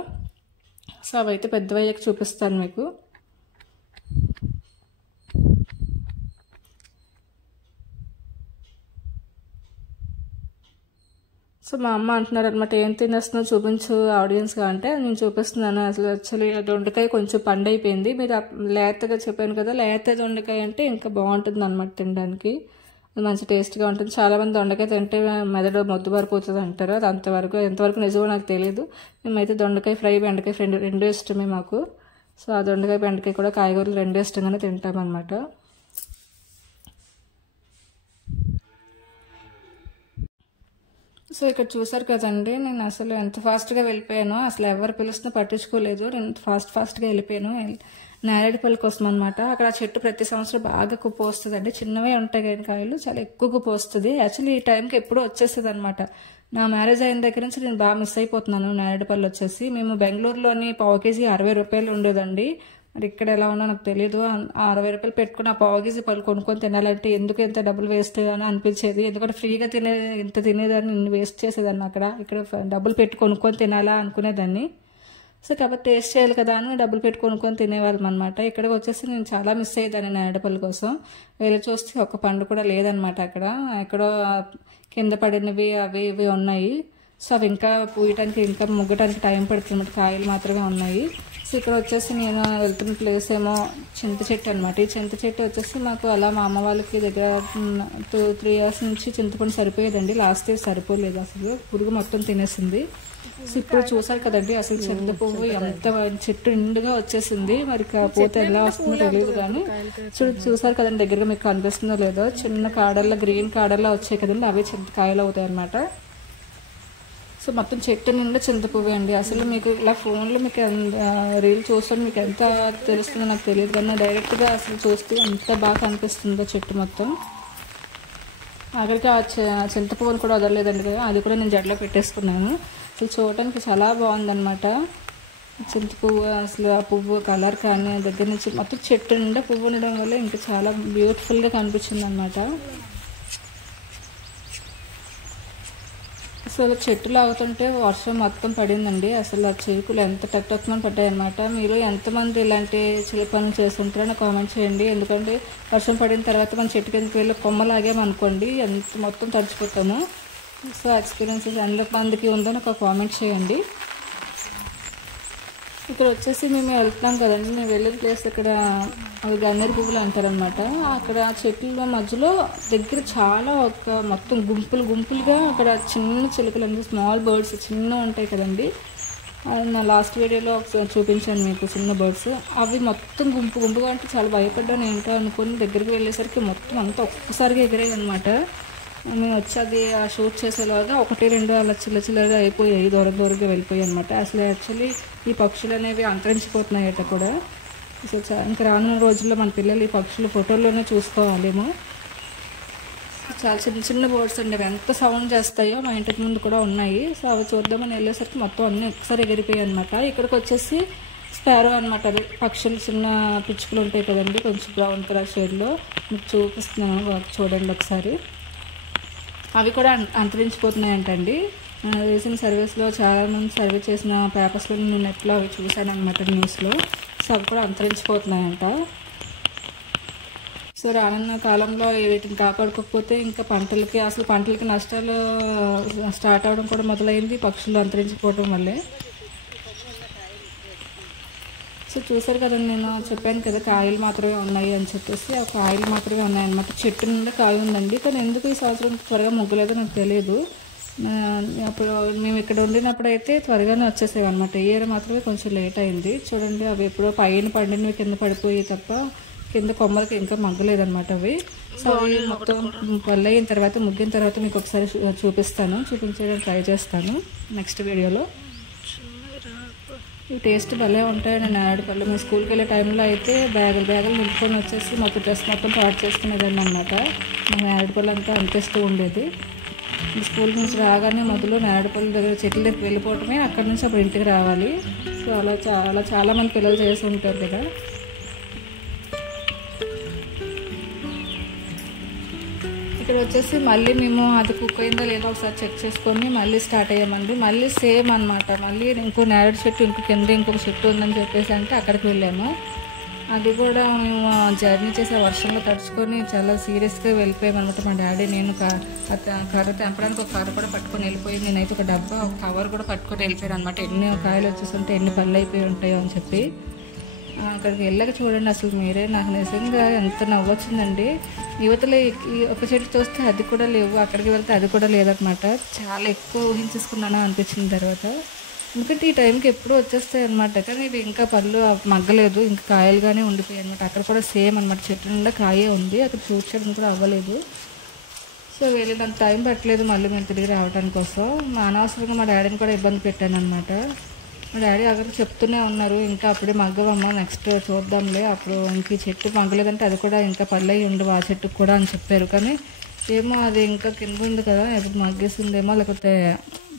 సో అవైతే పెద్దవయ్యాక చూపిస్తాను మీకు. సో మా అమ్మ అంటున్నారు అనమాట, ఏం తినేస్తున్నావు చూపించు ఆడియన్స్గా అంటే నేను చూపిస్తున్నాను. అసలు యాక్చువల్లీ దొండకాయ కొంచెం పండు అయిపోయింది. మీరు లేతగా చెప్పాను కదా, లేత దొండకాయ అంటే ఇంకా బాగుంటుంది అనమాట తినడానికి, మంచి టేస్ట్గా ఉంటుంది. చాలామంది దొండకాయ తింటే మెదడు మొద్దుబారిపోతుంది అంటారు, అది ఎంతవరకు నిజమో నాకు తెలియదు. మేమైతే దొండకాయ ఫ్రై, బెండకాయ ఫ్రై రెండు ఇష్టమే మాకు. సో ఆ దొండకాయ బెండకాయ కూడా కాయగూరలు రెండు ఇష్టంగానే తింటామన్నమాట. సో ఇక్కడ చూసారు కదండి, నేను అసలు ఎంత ఫాస్ట్గా వెళ్ళిపోయానో, అసలు ఎవరు పిలుస్తున్నా పట్టించుకోలేదు, నేను ఫాస్ట్గా వెళ్ళిపోయాను నేరేడుపల్లి కోసం అనమాట. అక్కడ ఆ చెట్టు ప్రతి సంవత్సరం బాగా కుప్ప వస్తుందండి, చిన్నవే ఉంటాయి కానీ కాయలు చాలా ఎక్కువ కుప్ప వస్తుంది. యాక్చువల్లీ ఈ టైంకి ఎప్పుడూ వచ్చేస్తుంది అనమాట. నా మ్యారేజ్ అయిన దగ్గర నుంచి నేను బాగా మిస్ అయిపోతున్నాను నేరేడుపల్లి వచ్చేసి. మేము బెంగళూరులోని పావు కేజీ 60 రూపాయలు ఉండేదండి, మరి ఇక్కడ ఎలా ఉన్నా నాకు తెలియదు. 60 రూపాయలు పెట్టుకుని ఆ పావు కేజీ పళ్ళు కొనుక్కొని తినాలంటే ఎందుకు ఎంత డబ్బులు వేస్ట్ అని అనిపించేది. ఎందుకంటే ఫ్రీగా ఇంత తినేదాన్ని నేను వేస్ట్ చేసేదాన్ని ఇక్కడ డబ్బులు పెట్టి కొనుక్కొని తినాలా అనుకునేదాన్ని. సో కాబట్టి టేస్ట్ చేయాలి కదా అని డబ్బులు పెట్టి కొనుక్కొని తినేవాళ్ళం అనమాట. ఇక్కడికి వచ్చేసి నేను చాలా మిస్ అయ్యేదాన్ని నేరేడుపల్లి కోసం. వెళ్ళి చూస్తే ఒక పండు కూడా లేదనమాట అక్కడ. ఎక్కడో కింద పడినవి అవి ఇవి ఉన్నాయి. సో అవి ఇంకా పూయటానికి, ఇంకా ముగ్గటానికి టైం పడుతుంది, కాయలు మాత్రమే ఉన్నాయి. సో ఇక్కడ వచ్చేసి నేను వెళ్తున్న ప్లేస్ ఏమో చింత చెట్టు అనమాట. ఈ చింత చెట్టు వచ్చేసి మాకు అలా మా అమ్మ వాళ్ళకి దగ్గర 2-3 years నుంచి చింతపండు సరిపోయేదండి. లాస్ట్ ఇయర్ సరిపోలేదు, అసలు పురుగు మొత్తం తినేసింది. సో ఇప్పుడు చూసారు కదండి అసలు చింత పువ్వు ఎంత చెట్టు నిండుగా వచ్చేసింది. మరి పోతే ఎలా వస్తుందో తెలియదు కానీ చూసారు కదండి దగ్గరగా మీకు కనిపిస్తుందో లేదో చిన్న కాడల్లో గ్రీన్ కాడల్లో వచ్చాయి కదండి అవే చింతకాయలు అవుతాయి అన్నమాట. సో మొత్తం చెట్టు నిండా చింతపువ్వే అండి. అసలు మీకు ఇలా ఫోన్లో మీకు రీల్ చూస్తే మీకు ఎంత తెలుస్తుందో నాకు తెలియదు కానీ డైరెక్ట్గా అసలు చూస్తే ఎంత బాగా కనిపిస్తుందో చెట్టు మొత్తం. ఆఖరికి ఆ చింతపువ్వుని కూడా వదలలేదండి కదా, అది కూడా నేను జడలో పెట్టేసుకున్నాను. అసలు చూడటానికి చాలా బాగుందన్నమాట చింతపువ్వు. అసలు ఆ పువ్వు కలర్ కానీ దగ్గర నుంచి మొత్తం చెట్టు నిండా పువ్వు ఉండడం వల్ల ఇంకా చాలా బ్యూటిఫుల్గా కనిపించింది అనమాట. అసలు చెట్టు లాగుతుంటే వర్షం మొత్తం పడిందండి. అసలు ఆ చిలుకలు ఎంత టక్టక్మని పడ్డాయి అనమాట. మీరు ఎంతమంది ఇలాంటి చిలుక పనులు చేస్తుంటారో నాకు కామెంట్ చేయండి. ఎందుకంటే వర్షం పడిన తర్వాత మన చెట్టు కిందకి వెళ్ళి కొమ్మ లాగామనుకోండి ఎంత మొత్తం తడిచిపోతాము. సో ఎక్స్పీరియన్సెస్ ఎంతమందికి ఉందో నాకు కామెంట్ చేయండి. ఇక్కడ వచ్చేసి మేము వెళ్తున్నాం కదండి, మేము వెళ్ళిన ప్లేస్ ఇక్కడ అవి గన్నేరు పువ్వులు అంటారనమాట. అక్కడ చెట్ల మధ్యలో దగ్గర చాలా మొత్తం గుంపులుగా అక్కడ చిన్న చిలుకలు అంటే స్మాల్ బర్డ్స్ చిన్న ఉంటాయి కదండి. అది నా లాస్ట్ వీడియోలో ఒకసారి చూపించాను మీకు చిన్న బర్డ్స్. అవి మొత్తం గుంపుగా అంటే చాలా భయపడ్డాను ఏంటో అనుకుని దగ్గరికి వెళ్ళేసరికి మొత్తం అంతా ఒక్కసారిగా ఎగిరాయి అనమాట. మేము వచ్చి అది ఆ షూట్ చేసేలాగా 1-2 అలా చిల్లగా అయిపోయాయి, దూరంగా వెళ్ళిపోయాయి అనమాట. అసలు యాక్చువల్లీ ఈ పక్షులు అనేవి అంతరించిపోతున్నాయట కూడా. సో ఇంకా రానున్న రోజుల్లో మన పిల్లలు ఈ పక్షులు ఫోటోల్లోనే చూసుకోవాలేమో. చాలా చిన్న బర్డ్స్ అండి, అవి ఎంత సౌండ్ చేస్తాయో. మా ఇంటికి ముందు కూడా ఉన్నాయి. సో అవి చూద్దామని వెళ్ళేసరికి మొత్తం అన్నీ ఒకసారి ఎగిరిపోయాయి అనమాట. ఇక్కడికి వచ్చేసి స్పారో అనమాట, అది పక్షులు చిన్న పిచ్చుకలు ఉంటాయి కదండి కొంచెం బ్రౌన్ కలర్ షేడ్లో. మీకు చూపిస్తున్నాను చూడండి ఒకసారి. అవి కూడా అంతరించిపోతున్నాయంటండి. రీసెంట్ సర్వీస్లో చాలామంది సర్వే చేసిన పేపర్స్లో నేను నెట్లో అవి చూశాను అనమాట న్యూస్లో. సో అవి కూడా అంతరించిపోతున్నాయంట. సో రానున్న కాలంలో వీటిని కాపాడుకోకపోతే ఇంకా పంటలకి నష్టాలు స్టార్ట్ అవడం కూడా మొదలైంది పక్షులు అంతరించిపోవడం వల్లే. సో చూసారు కదండి, నేను చెప్పాను కదా కాయలు మాత్రమే ఉన్నాయి అని చెప్పేసి. ఆ కాయలు మాత్రమే ఉన్నాయన్నమాట. చెట్టు నిండా కాయ ఉందండి, కానీ ఎందుకు ఈ సంవత్సరం త్వరగా ముగ్గలేదో నాకు తెలియదు. అప్పుడు మేము ఇక్కడ ఉండినప్పుడు అయితే త్వరగానే వచ్చేసేవి అనమాట. ఈ ఇయర్ మాత్రమే కొంచెం లేట్ అయింది. చూడండి అవి ఎప్పుడో పైన పండినవి కింద పడిపోయి తప్ప కింద కొమ్మలకి ఇంకా మగ్గలేదన్నమాట అవి. సో అవి మొత్తం పళ్ళు అయిన తర్వాత ముగ్గిన తర్వాత మీకు ఒకసారి చూపించడానికి ట్రై చేస్తాను నెక్స్ట్ వీడియోలో. ఈ టేస్ట్ భలే ఉంటాయి. నేను ఆడపళ్ళు మేము స్కూల్కి వెళ్ళే టైంలో అయితే బ్యాగులు నింపుకొని వచ్చేసి మొత్తం డ్రెస్ మొత్తం పాటు చేసుకునేదాన్ని అనమాట. మా ఆడపళ్ళు అంతా అనిపిస్తూ ఉండేది. స్కూల్ నుంచి రాగానే మొదలు నేడపల్లి దగ్గర చెట్ల దగ్గరికి వెళ్ళిపోవటమే, అక్కడ నుంచి అప్పుడు ఇంటికి రావాలి. సో అలా చాలామంది పిల్లలు చేసి ఉంటారు కదా. ఇక్కడ వచ్చేసి మళ్ళీ మేము అది కుక్ అయిందో లేదో ఒకసారి చెక్ చేసుకొని మళ్ళీ స్టార్ట్ అయ్యామండి. మళ్ళీ సేమ్ అనమాట. మళ్ళీ ఇంకో నేరేడు చెట్టు ఇంకొక చెట్టు ఉందని చెప్పేసి అంటే అక్కడికి వెళ్ళాము. అది కూడా మేము జర్నీ చేసే వర్షంలో తడుచుకొని చాలా సీరియస్గా వెళ్ళిపోయాం అనమాట. మా డాడీ నేను కర్ర తెంపడానికి ఒక కర్ర కూడా పట్టుకొని వెళ్ళిపోయి, నేనైతే ఒక డబ్బా ఒక కవర్ కూడా పట్టుకొని వెళ్ళిపోయాను అనమాట. ఎన్ని కాయలు వచ్చేస్తుంటే ఎన్ని పళ్ళు అయిపోయి ఉంటాయో అని చెప్పి. అక్కడికి వెళ్ళక చూడండి అసలు మీరే, నాకు నిజంగా ఎంత నవ్వొచ్చిందండి. యువతలో ఈ ఒక చెట్టు చూస్తే అది కూడా లేవు, అక్కడికి వెళ్తే అది కూడా లేదనమాట. చాలా ఎక్కువ ఊహించేసుకున్నాను అనిపించిన తర్వాత. ఎందుకంటే ఈ టైంకి ఎప్పుడు వచ్చేస్తాయి అనమాట, కానీ ఇవి ఇంకా పళ్ళు మగ్గలేదు, ఇంకా కాయలుగానే ఉండిపోయాయి అనమాట. అక్కడ కూడా సేమ్ అనమాట, చెట్టు నిండా కాయే ఉంది, అక్కడ చూడడం కూడా అవ్వలేదు. సో వెళ్ళినంత టైం పట్టలేదు మళ్ళీ మేము తిరిగి రావడానికి కోసం. అనవసరంగా మా డాడీని కూడా ఇబ్బంది పెట్టాను అనమాట. మా డాడీ అక్కడికి చెప్తూనే ఉన్నారు, ఇంకా అప్పుడే మగ్గవమ్మ, నెక్స్ట్ చూద్దాంలే, అప్పుడు ఇంక చెట్టు మగ్గలేదంటే అది కూడా ఇంకా పళ్ళయి ఉండవు ఆ చెట్టుకు కూడా అని చెప్పారు. కానీ ఏమో అది ఇంకా కింద ఉంది కదా, ఎప్పుడు మగ్గేసిందేమో లేకపోతే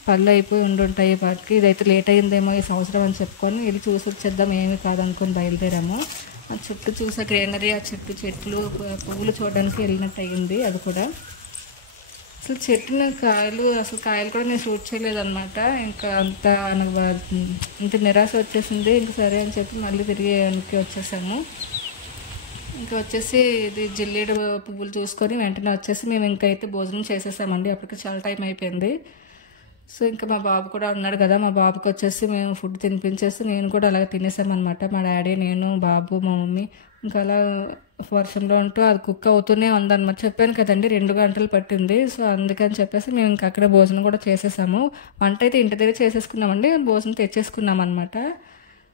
పళ్ళు అయిపోయి ఉండుంటాయి వాటికి, ఇదైతే లేట్ అయ్యిందేమో ఈ సంవత్సరం అని చెప్పుకొని వెళ్ళి చూసి వచ్చేద్దాం ఏమీ కాదనుకొని బయలుదేరాము. ఆ చుట్టూ చూసా గ్రీనరీ, ఆ చెట్లు పువ్వులు చూడడానికి వెళ్ళినట్టు అయ్యింది. అది కూడా అసలు చెట్టు కాయలు కూడా నేను షూట్ చేయలేదన్నమాట. ఇంకా ఇంత నిరాశ వచ్చేసింది. ఇంక సరే అని చెప్పి మళ్ళీ తిరిగి వెనక్కి వచ్చేసాము. ఇంకా వచ్చేసి ఇది జిల్లేడు పువ్వులు చూసుకొని వెంటనే వచ్చేసి మేము ఇంకైతే భోజనం చేసేసామండి. అప్పటికి చాలా టైం అయిపోయింది. సో ఇంకా మా బాబు కూడా ఉన్నాడు కదా, మా బాబుకి వచ్చేసి మేము ఫుడ్ తినిపించేసి నేను కూడా అలాగ తినేసామన్నమాట. మా డాడీ, నేను, బాబు, మా మమ్మీ ఇంకా అలా వర్షంలో ఉంటూ అది కుక్ అవుతూనే ఉందన్నమాట. చెప్పాను కదండి 2 గంటలు పట్టింది. సో అందుకని చెప్పేసి మేము ఇంకా అక్కడ భోజనం కూడా చేసేసాము. వంట అయితే ఇంటి దగ్గర చేసేసుకున్నామండి, భోజనం తెచ్చేసుకున్నాం అనమాట.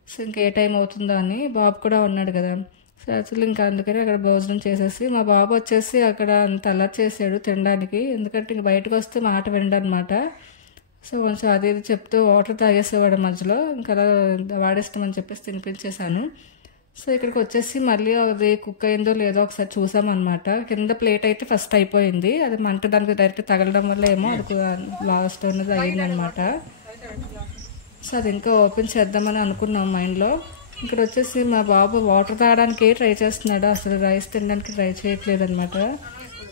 సో ఇంకా ఏ టైం అవుతుందో అని, బాబు కూడా ఉన్నాడు కదా. సో యాక్చువల్లీ ఇంకా అందుకని అక్కడ భోజనం చేసేసి, మా బాబు వచ్చేసి అక్కడ అంత అలర్ట్ చేసాడు తినడానికి. ఎందుకంటే ఇంక బయటకు వస్తే మాట వినడనమాట. సో కొంచెం అది ఇది చెప్తూ వాటర్ తాగేసేవాడు మధ్యలో. ఇంకా అలా వాడేస్తామని చెప్పేసి తినిపించేశాను. సో ఇక్కడికి వచ్చేసి మళ్ళీ అది కుక్ అయిందో లేదో ఒకసారి చూసామన్నమాట. కింద ప్లేట్ అయితే ఫస్ట్ అయిపోయింది, అది మంట దానికి డైరెక్ట్ తగలడం వల్ల ఏమో అది లాస్ట్ అనేది అయిందనమాట. సో అది ఇంకా ఓపెన్ చేద్దామని అనుకున్నాం మైండ్లో. ఇక్కడ వచ్చేసి మా బాబు వాటర్ తాగడానికి ట్రై చేస్తున్నాడు, అసలు రైస్ తినడానికి ట్రై చేయట్లేదు అనమాట.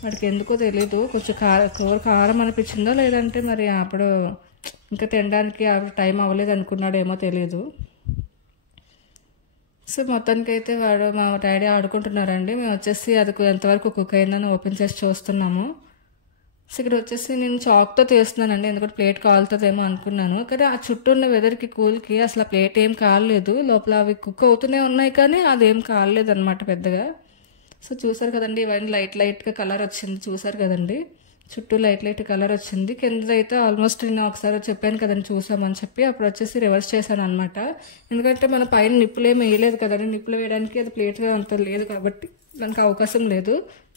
వాడికి ఎందుకో తెలీదు, కొంచెం కూర కారం అనిపించిందో లేదంటే మరి అప్పుడు ఇంకా తినడానికి టైం అవ్వలేదు అనుకున్నాడో ఏమో తెలియదు. సో మొత్తానికి అయితే వాడు మా డాడీ ఆడుకుంటున్నారండి. మేము వచ్చేసి అది ఎంతవరకు కుక్ అయిందని ఓపెన్ చేసి చూస్తున్నాము. సో ఇక్కడ వచ్చేసి నేను చాక్తో తీస్తున్నానండి, ఎందుకంటే ప్లేట్ కాలుతుందేమో అనుకున్నాను. కానీ ఆ చుట్టూ ఉన్న వెదర్కి కూల్కి అసలు ఆ ప్లేట్ ఏం కాలలేదు, లోపల అవి కుక్ అవుతూనే ఉన్నాయి కానీ అదేం కాలలేదు అనమాట పెద్దగా. సో చూసారు కదండి, ఇవన్నీ లైట్గా కలర్ వచ్చింది, చూసారు కదండి చుట్టూ లైట్ కలర్ వచ్చింది. కింద అయితే ఆల్మోస్ట్ నేను ఒకసారి చెప్పాను కదండి చూసామని చెప్పి, అప్పుడు వచ్చేసి రివర్స్ చేశాను అనమాట. ఎందుకంటే మన పైన నిప్పులు ఏమి వేయలేదు కదండి, నిప్పులు వేయడానికి అది ప్లేట్గా అంత లేదు కాబట్టి దానికి అవకాశం లేదు.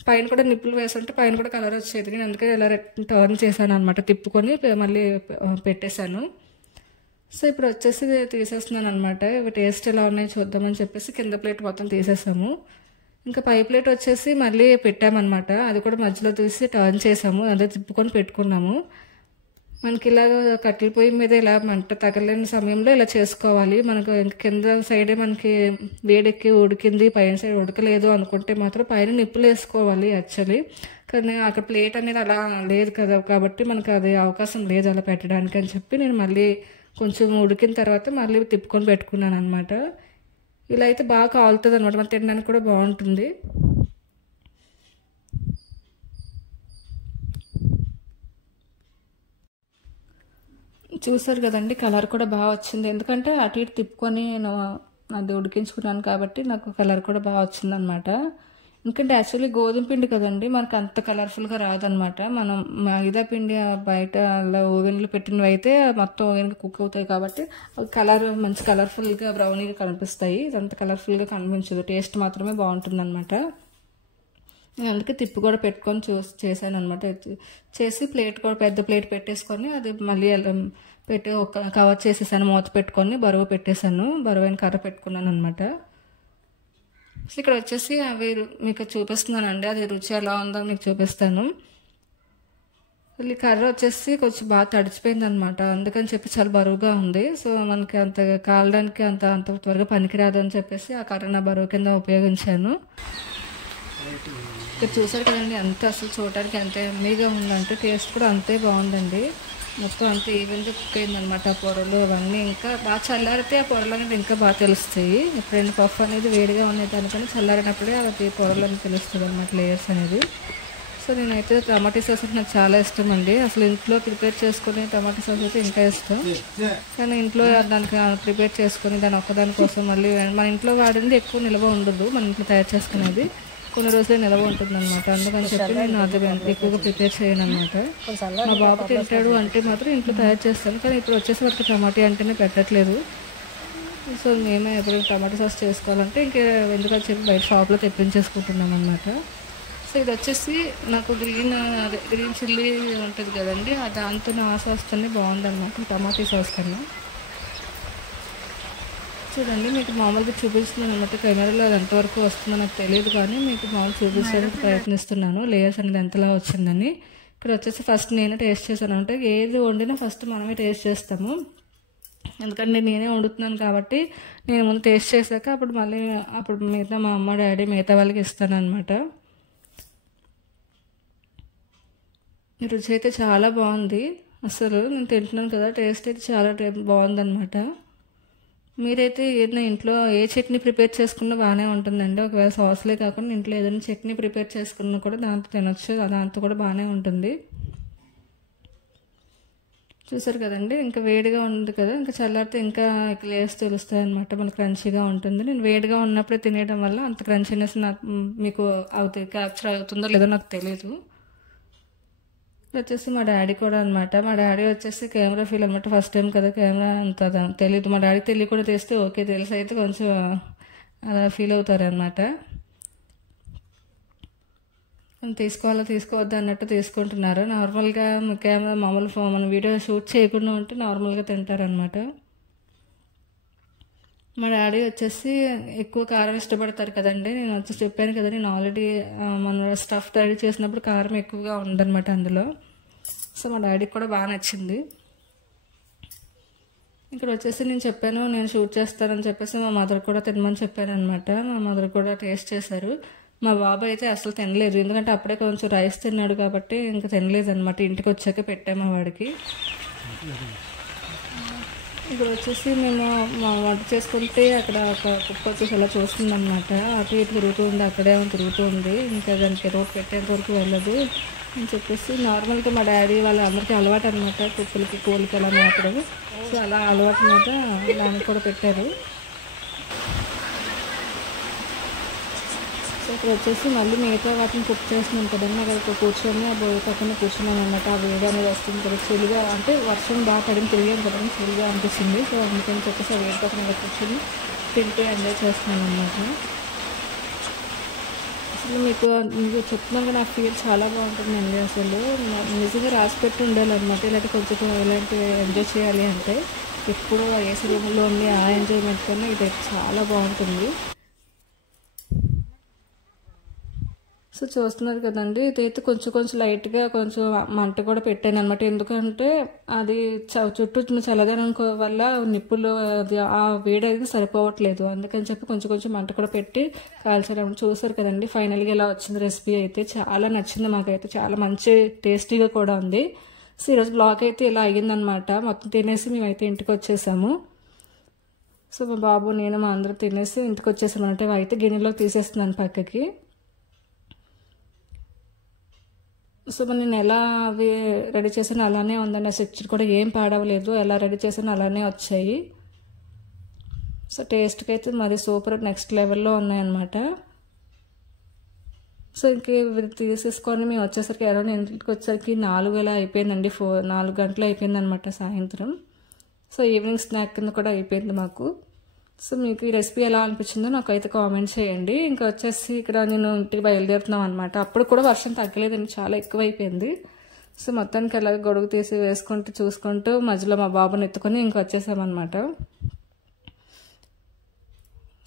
పైన కూడా నిప్పులు వేసుంటే పైన కూడా కలర్ వచ్చేది, నేను అందుకే ఇలా టర్న్ చేశాను అనమాట, తిప్పుకొని మళ్ళీ పెట్టేశాను. సో ఇప్పుడు వచ్చేసి తీసేస్తున్నాను అనమాట. ఇవి టేస్ట్ ఎలా ఉన్నాయో చూద్దామని చెప్పేసి కింద ప్లేట్ మొత్తం తీసేసాము. ఇంకా పై ప్లేట్ వచ్చేసి మళ్ళీ పెట్టామన్నమాట, అది కూడా మధ్యలో తీసి టర్న్ చేసాము, అదే తిప్పుకొని పెట్టుకున్నాము. మనకి ఇలా కట్టెల పొయ్యి మీద ఇలా మంట తగలేని సమయంలో ఇలా చేసుకోవాలి. మనకు కింద సైడే మనకి వేడెక్కి ఉడికింది, పైన సైడ్ ఉడకలేదు అనుకుంటే మాత్రం పైన నిప్పులు వేసుకోవాలి యాక్చువల్లీ. కానీ అక్కడ ప్లేట్ అనేది అలా లేదు కదా, కాబట్టి మనకు అది అవకాశం లేదు అలా పెట్టడానికి అని చెప్పి నేను మళ్ళీ కొంచెం ఉడికిన తర్వాత మళ్ళీ తిప్పుకొని పెట్టుకున్నాను అనమాట. ఇలా అయితే బాగా కాలుతుంది అనమాట, మనం తినడానికి కూడా బాగుంటుంది. చూసారు కదండి, కలర్ కూడా బాగా వచ్చింది, ఎందుకంటే అటు ఇటు తిప్పుకొని నేను అది ఉడికించుకున్నాను కాబట్టి నాకు కలర్ కూడా బాగా వచ్చింది అనమాట. ఎందుకంటే యాక్చువల్లీ గోధుమ పిండి కదండి, మనకు అంత కలర్ఫుల్గా రాదనమాట. మనం మైదా పిండి బయట అలా ఓవెన్లో పెట్టినవి అయితే మొత్తం ఓవెన్కి కుక్ అవుతాయి కాబట్టి కలర్ మంచి కలర్ఫుల్గా బ్రౌనీగా కనిపిస్తాయి. ఇదంతా కలర్ఫుల్గా కనిపించదు, టేస్ట్ మాత్రమే బాగుంటుంది అనమాట. నేను అందుకే తిప్పి కూడా పెట్టుకొని చేశాను అనమాట. చేసి ప్లేట్ కూడా పెద్ద ప్లేట్ పెట్టేసుకొని అది మళ్ళీ పెట్టి ఒక కవర్ చేసేసాను, మూత పెట్టుకొని బరువు పెట్టేశాను, బరువైన కర్ర పెట్టుకున్నాను అనమాట. సో ఇక్కడ వచ్చేసి అవి మీకు చూపిస్తున్నానండి, అది రుచి ఎలా ఉందో మీకు చూపిస్తాను. ఈ కర్ర వచ్చేసి కొంచెం బాగా తడిచిపోయింది అనమాట, అందుకని చెప్పి చాలా బరువుగా ఉంది. సో మనకి అంత కాలడానికి అంత త్వరగా పనికిరాదు అని చెప్పేసి ఆ కర్ర నా బరువు కింద ఉపయోగించాను. ఇక్కడ చూసారు కదండి, అంత అసలు చూడడానికి ఎంత ఎమ్మీగా ఉందంటే టేస్ట్ కూడా అంతే బాగుందండి. మొత్తం అంత ఈవెన్గా కుక్ అయిందనమాట. ఆ పొరలు అవన్నీ ఇంకా బాగా చల్లారితే ఆ పొరలు అనేది ఇంకా బాగా తెలుస్తాయి. ఎప్పుడైనా పఫ్ అనేది వేడిగా ఉన్నాయి దానికన్నా చల్లారినప్పుడే అది పొరలు అని తెలుస్తుంది అనమాట, లేయర్స్ అనేది. సో నేనైతే టమాటా సాస్ అంటే నాకు చాలా ఇష్టం అండి, అసలు ఇంట్లో ప్రిపేర్ చేసుకుని టమాటా సాస్ అయితే ఇంకా ఇష్టం. కానీ ఇంట్లో దానికి ప్రిపేర్ చేసుకొని దాని ఒక్కదాని కోసం మళ్ళీ మన ఇంట్లో వాడింది ఎక్కువ నిల్వ ఉండదు, మన ఇంట్లో తయారు చేసుకునేది కొన్ని రోజులే నిల్వ ఉంటుంది అనమాట. అందుకని చెప్పి నేను అది ఎక్కువగా ప్రిపేర్ చేయను అనమాట. మా బాబు తింటాడు అంటే మాత్రం ఇంట్లో తయారు చేస్తాను, కానీ ఇప్పుడు వచ్చేసి వాటికి టమాటా అంటేనే పెట్టట్లేదు. సో మేమే ఎప్పుడైనా టమాటా సాస్ చేసుకోవాలంటే ఇంకా ఎందుకని చెప్పి బయట షాప్లో తెప్పించేసుకుంటున్నాం అనమాట. సో ఇది వచ్చేసి నాకు గ్రీన్ చిల్లీ ఉంటుంది కదండి, దాంతో ఆ సాస్తోనే బాగుందన్నమాట టమాటా సాస్ కన్నా. చూడండి మీకు మామూలుగా చూపిస్తున్నాను అనమాట, కెమెరాలో అది ఎంతవరకు వస్తుందో నాకు తెలియదు, కానీ మీకు మామూలు చూపించడానికి ప్రయత్నిస్తున్నాను లేయర్స్ అనేది ఎంతలా వచ్చిందని. ఇక్కడ వచ్చేసి ఫస్ట్ నేనే టేస్ట్ చేశాను, అంటే ఏది వండినా ఫస్ట్ మనమే టేస్ట్ చేస్తాము. ఎందుకంటే నేనే వండుతున్నాను కాబట్టి నేను ముందు టేస్ట్ చేశాక అప్పుడు మిగతా మా అమ్మ డాడీ మిగతా వాళ్ళకి ఇస్తాను అనమాట. రుచి అయితే చాలా బాగుంది, అసలు నేను తింటున్నాను కదా, టేస్ట్ అయితే చాలా బాగుందన్నమాట. మీరైతే ఏదైనా ఇంట్లో ఏ చట్నీ ప్రిపేర్ చేసుకున్నా బాగానే ఉంటుందండి. ఒకవేళ సాస్లే కాకుండా ఇంట్లో ఏదైనా చట్నీ ప్రిపేర్ చేసుకున్నా కూడా దాంతో తినొచ్చు, దాంతో కూడా బాగానే ఉంటుంది. చూసారు కదండి, ఇంకా వేడిగా ఉంది కదా, ఇంకా చల్లారితే ఇంకా లేయర్స్ తెలుస్తాయి అనమాట, మనకు క్రంచీగా ఉంటుంది. నేను వేడిగా ఉన్నప్పుడే తినేయడం వల్ల అంత క్రంచీనెస్ నాకు మీకు అవుతుంది, క్యాప్చర్ అవుతుందో లేదో నాకు తెలీదు. వచ్చేసి మా డాడీ కూడా అనమాట. మా డాడీ వచ్చేసి కెమెరా ఫీల్ అనమాట. ఫస్ట్ టైం కదా, కెమెరా అంత తెలీదు. మా డాడీ తెలియకుండా తీస్తే ఓకే, తెలిసి అయితే కొంచెం అలా ఫీల్ అవుతారు అనమాట. తీసుకోవాలా తీసుకోవద్దా అన్నట్టు తీసుకుంటున్నారు. నార్మల్గా కెమెరా మామూలు మనం వీడియో షూట్ చేయకుండా ఉంటే నార్మల్గా తింటారనమాట. మా డాడీ వచ్చేసి ఎక్కువ కారం ఇష్టపడతారు కదండి. నేను వచ్చి చెప్పాను కదా, నేను ఆల్రెడీ మన స్టఫ్ రెడీ చేసినప్పుడు కారం ఎక్కువగా ఉందన్నమాట అందులో. సో మా డాడీకి కూడా బాగా నచ్చింది. ఇక్కడ వచ్చేసి నేను చెప్పాను నేను షూట్ చేస్తానని చెప్పేసి మా మదర్ కూడా తినమని చెప్పాను అనమాట. మా మదర్ కూడా టేస్ట్ చేశారు. మా బాబు అయితే అసలు తినలేదు, ఎందుకంటే అప్పుడే కొంచెం రైస్ తిన్నాడు కాబట్టి ఇంకా తినలేదు అనమాట. ఇంటికి వచ్చాక పెట్టాము వాడికి. ఇక్కడ వచ్చేసి మేము వంట చేసుకుంటే అక్కడ ఒక కుక్క వచ్చేసి అలా చూస్తుందన్నమాట. అటు ఇటు తిరుగుతూ ఉంది, అక్కడే తిరుగుతూ ఉంది, ఇంకా దానికి రోడ్ పెట్టేంత వరకు వెళ్ళదు అని చెప్పేసి. నార్మల్గా మా డాడీ వాళ్ళందరికీ అలవాటు అనమాట, కుక్కలకి కోళ్ళకి అలా మేపడం. సో అలా అలవాటు మీద దానికి కూడా పెట్టారు. సో ఇక్కడ వచ్చేసి మళ్ళీ మిగతా వాటిని కుక్ చేస్తున్నాం కదండి, అక్కడ కూర్చొని ఆ బోయ పక్కన కూర్చున్నాను అనమాట. ఆ వేడి అనేది వస్తుంది కదా, చలిగా, అంటే వర్షం బాగా పడిన తిరిగాను కదండి, చలిగా అనిపిస్తుంది. సో అందుకని చెప్పేసి ఆ వేడి పక్కన కూర్చొని తింటూ ఎంజాయ్ చేస్తున్నాను అనమాట. అసలు మీకు చెప్తున్నాను కదా, నా ఫీల్ చాలా బాగుంటుందండి. అసలు నిజంగా రాసి పెట్టి ఉండాలన్నమాట. ఇలాంటి కొంచెం ఇలాంటివి ఎంజాయ్ చేయాలి అంటే ఎప్పుడు ఏసీ రూమ్లో ఉండి ఆ ఎంజాయ్మెంట్ కన్నా ఇది చాలా బాగుంటుంది. సో చూస్తున్నారు కదండి, ఇదైతే కొంచెం లైట్గా కొంచెం మంట కూడా పెట్టాను అనమాట. ఎందుకంటే అది చుట్టూ చల్లదనం వల్ల నిప్పులు ఆ వేడి అనేది సరిపోవట్లేదు, అందుకని చెప్పి కొంచెం మంట కూడా పెట్టి కాల్చాను. చూసారు కదండి, ఫైనల్గా ఇలా వచ్చింది రెసిపీ. అయితే చాలా నచ్చింది మాకైతే, చాలా మంచి టేస్టీగా కూడా ఉంది. సో ఈరోజు బ్లాగ్ అయితే ఇలా అయ్యిందనమాట. మొత్తం తినేసి మేమైతే ఇంటికి వచ్చేసాము. సో మా బాబు నేను మా అందరూ తినేసి ఇంటికి వచ్చేసాము. అంటే అయితే గిన్నెలో తీసేస్తున్నాను పక్కకి. సో నేను ఎలా అవి రెడీ చేసాను అలానే ఉందండి, ఆ స్టిచ్ కూడా ఏం పాడవలేదు, ఎలా రెడీ చేసాను అలానే వచ్చాయి. సో టేస్ట్కి అయితే మరి సూపర్ నెక్స్ట్ లెవెల్లో ఉన్నాయన్నమాట. సో ఇంక తీసేసుకొని మేము వచ్చేసరికి అరౌండ్ ఇంటికి వచ్చేసరికి 4 అయిపోయిందండి, 4 గంటలు అయిపోయిందనమాట సాయంత్రం. సో ఈవినింగ్ స్నాక్ కింద కూడా అయిపోయింది మాకు. సో మీకు ఈ రెసిపీ ఎలా అనిపించిందో నాకైతే కామెంట్ చేయండి. ఇంకా వచ్చేసి ఇక్కడ నేను ఇంటికి బయలుదేరుతున్నాం అనమాట. అప్పుడు కూడా వర్షం తగ్గలేదండి, చాలా ఎక్కువ అయిపోయింది. సో మొత్తానికి అలాగే గొడుగు తీసి వేసుకుంటూ చూసుకుంటూ మధ్యలో మా బాబుని ఎత్తుకొని ఇంక వచ్చేసామన్నమాట.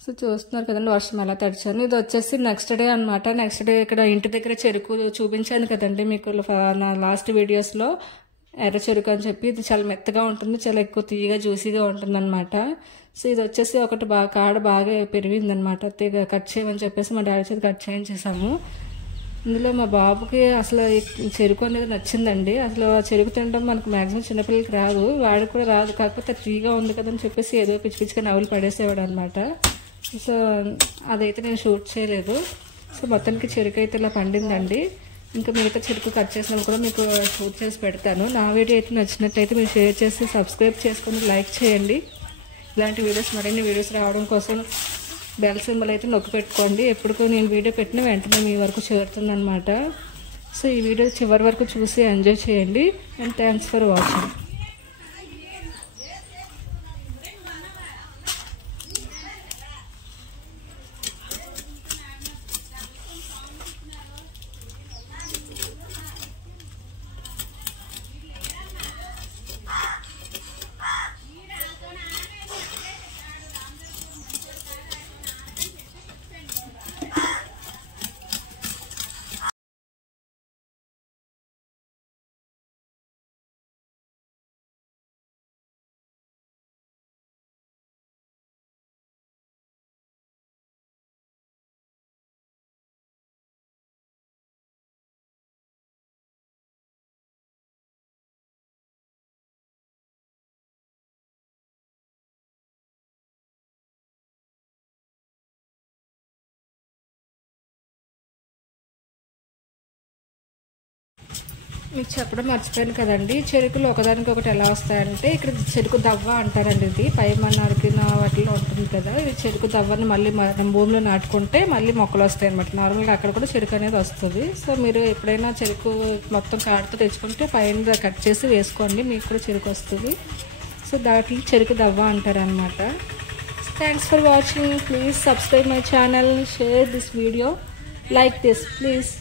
సో చూస్తున్నారు కదండి వర్షం ఎలా తడిచాను. ఇది వచ్చేసి నెక్స్ట్ డే అనమాట. నెక్స్ట్ డే ఇక్కడ ఇంటి దగ్గర చెరుకు చూపించాను కదండి మీకు నా లాస్ట్ వీడియోస్లో, ఎర్ర చెరుకు అని చెప్పి. ఇది చాలా మెత్తగా ఉంటుంది, చాలా ఎక్కువ తీయగా జ్యూసీగా ఉంటుంది అనమాట. సో ఇది వచ్చేసి ఒకటి కాడ బాగా పెరిగిందనమాట, తీగ కట్ చేయమని చెప్పేసి మా డాడీ చేతి కట్ చేయించేసాము. ఇందులో మా బాబుకి అసలు చెరుకు అనేది నచ్చిందండి. అసలు ఆ చెరుకు తినడం మనకు మ్యాక్సిమం చిన్నపిల్లలకి రాదు, వాడికి కూడా రాదు. కాకపోతే తీగా ఉంది కదని చెప్పేసి ఏదో పిచ్చిగా నవ్వులు పడేసేవాడు అనమాట. సో అదైతే నేను షూట్ చేయలేదు. సో మొత్తానికి చెరుకు అయితే ఇలా పండిందండి. ఇంకా మిగతా చెరుకు కట్ చేసినప్పుడు కూడా మీకు షూట్ చేసి పెడతాను. నా వీడియో అయితే నచ్చినట్టయితే మీరు షేర్ చేసి సబ్స్క్రైబ్ చేసుకొని లైక్ చేయండి. ఇలాంటి వీడియోస్ మరిన్ని వీడియోస్ రావడం కోసం బెల్ సింబల్ అయితే నొక్కి పెట్టుకోండి. ఎప్పటికో నేను వీడియో పెట్టిన వెంటనే మీ వరకు చేరుతుందనమాట. సో ఈ వీడియో చివరి వరకు చూసి ఎంజాయ్ చేయండి. And thanks for watching. మీకు చెప్పడం మర్చిపోయాను కదండి, చెరుకులు ఒకదానికి ఒకటి ఎలా వస్తాయంటే ఇక్కడ చెరుకు దవ్వ అంటారండి. ఇది పై నరికిన వాటిలో ఉంటుంది కదా, ఇది చెరుకు దవ్వని మళ్ళీ మనం భూమిలో నాటుకుంటే మళ్ళీ మొక్కలు వస్తాయి అనమాట. నార్మల్గా అక్కడ కూడా చెరుకు అనేది వస్తుంది. సో మీరు ఎప్పుడైనా చెరుకు మొత్తం కాడుతో తెచ్చుకుంటే పైన కట్ చేసి వేసుకోండి, మీకు కూడా చెరుకు వస్తుంది. సో దాంట్లో చెరుకు దవ్వ అంటారనమాట. Thanks for watching. Please subscribe my channel, share this video, like this please.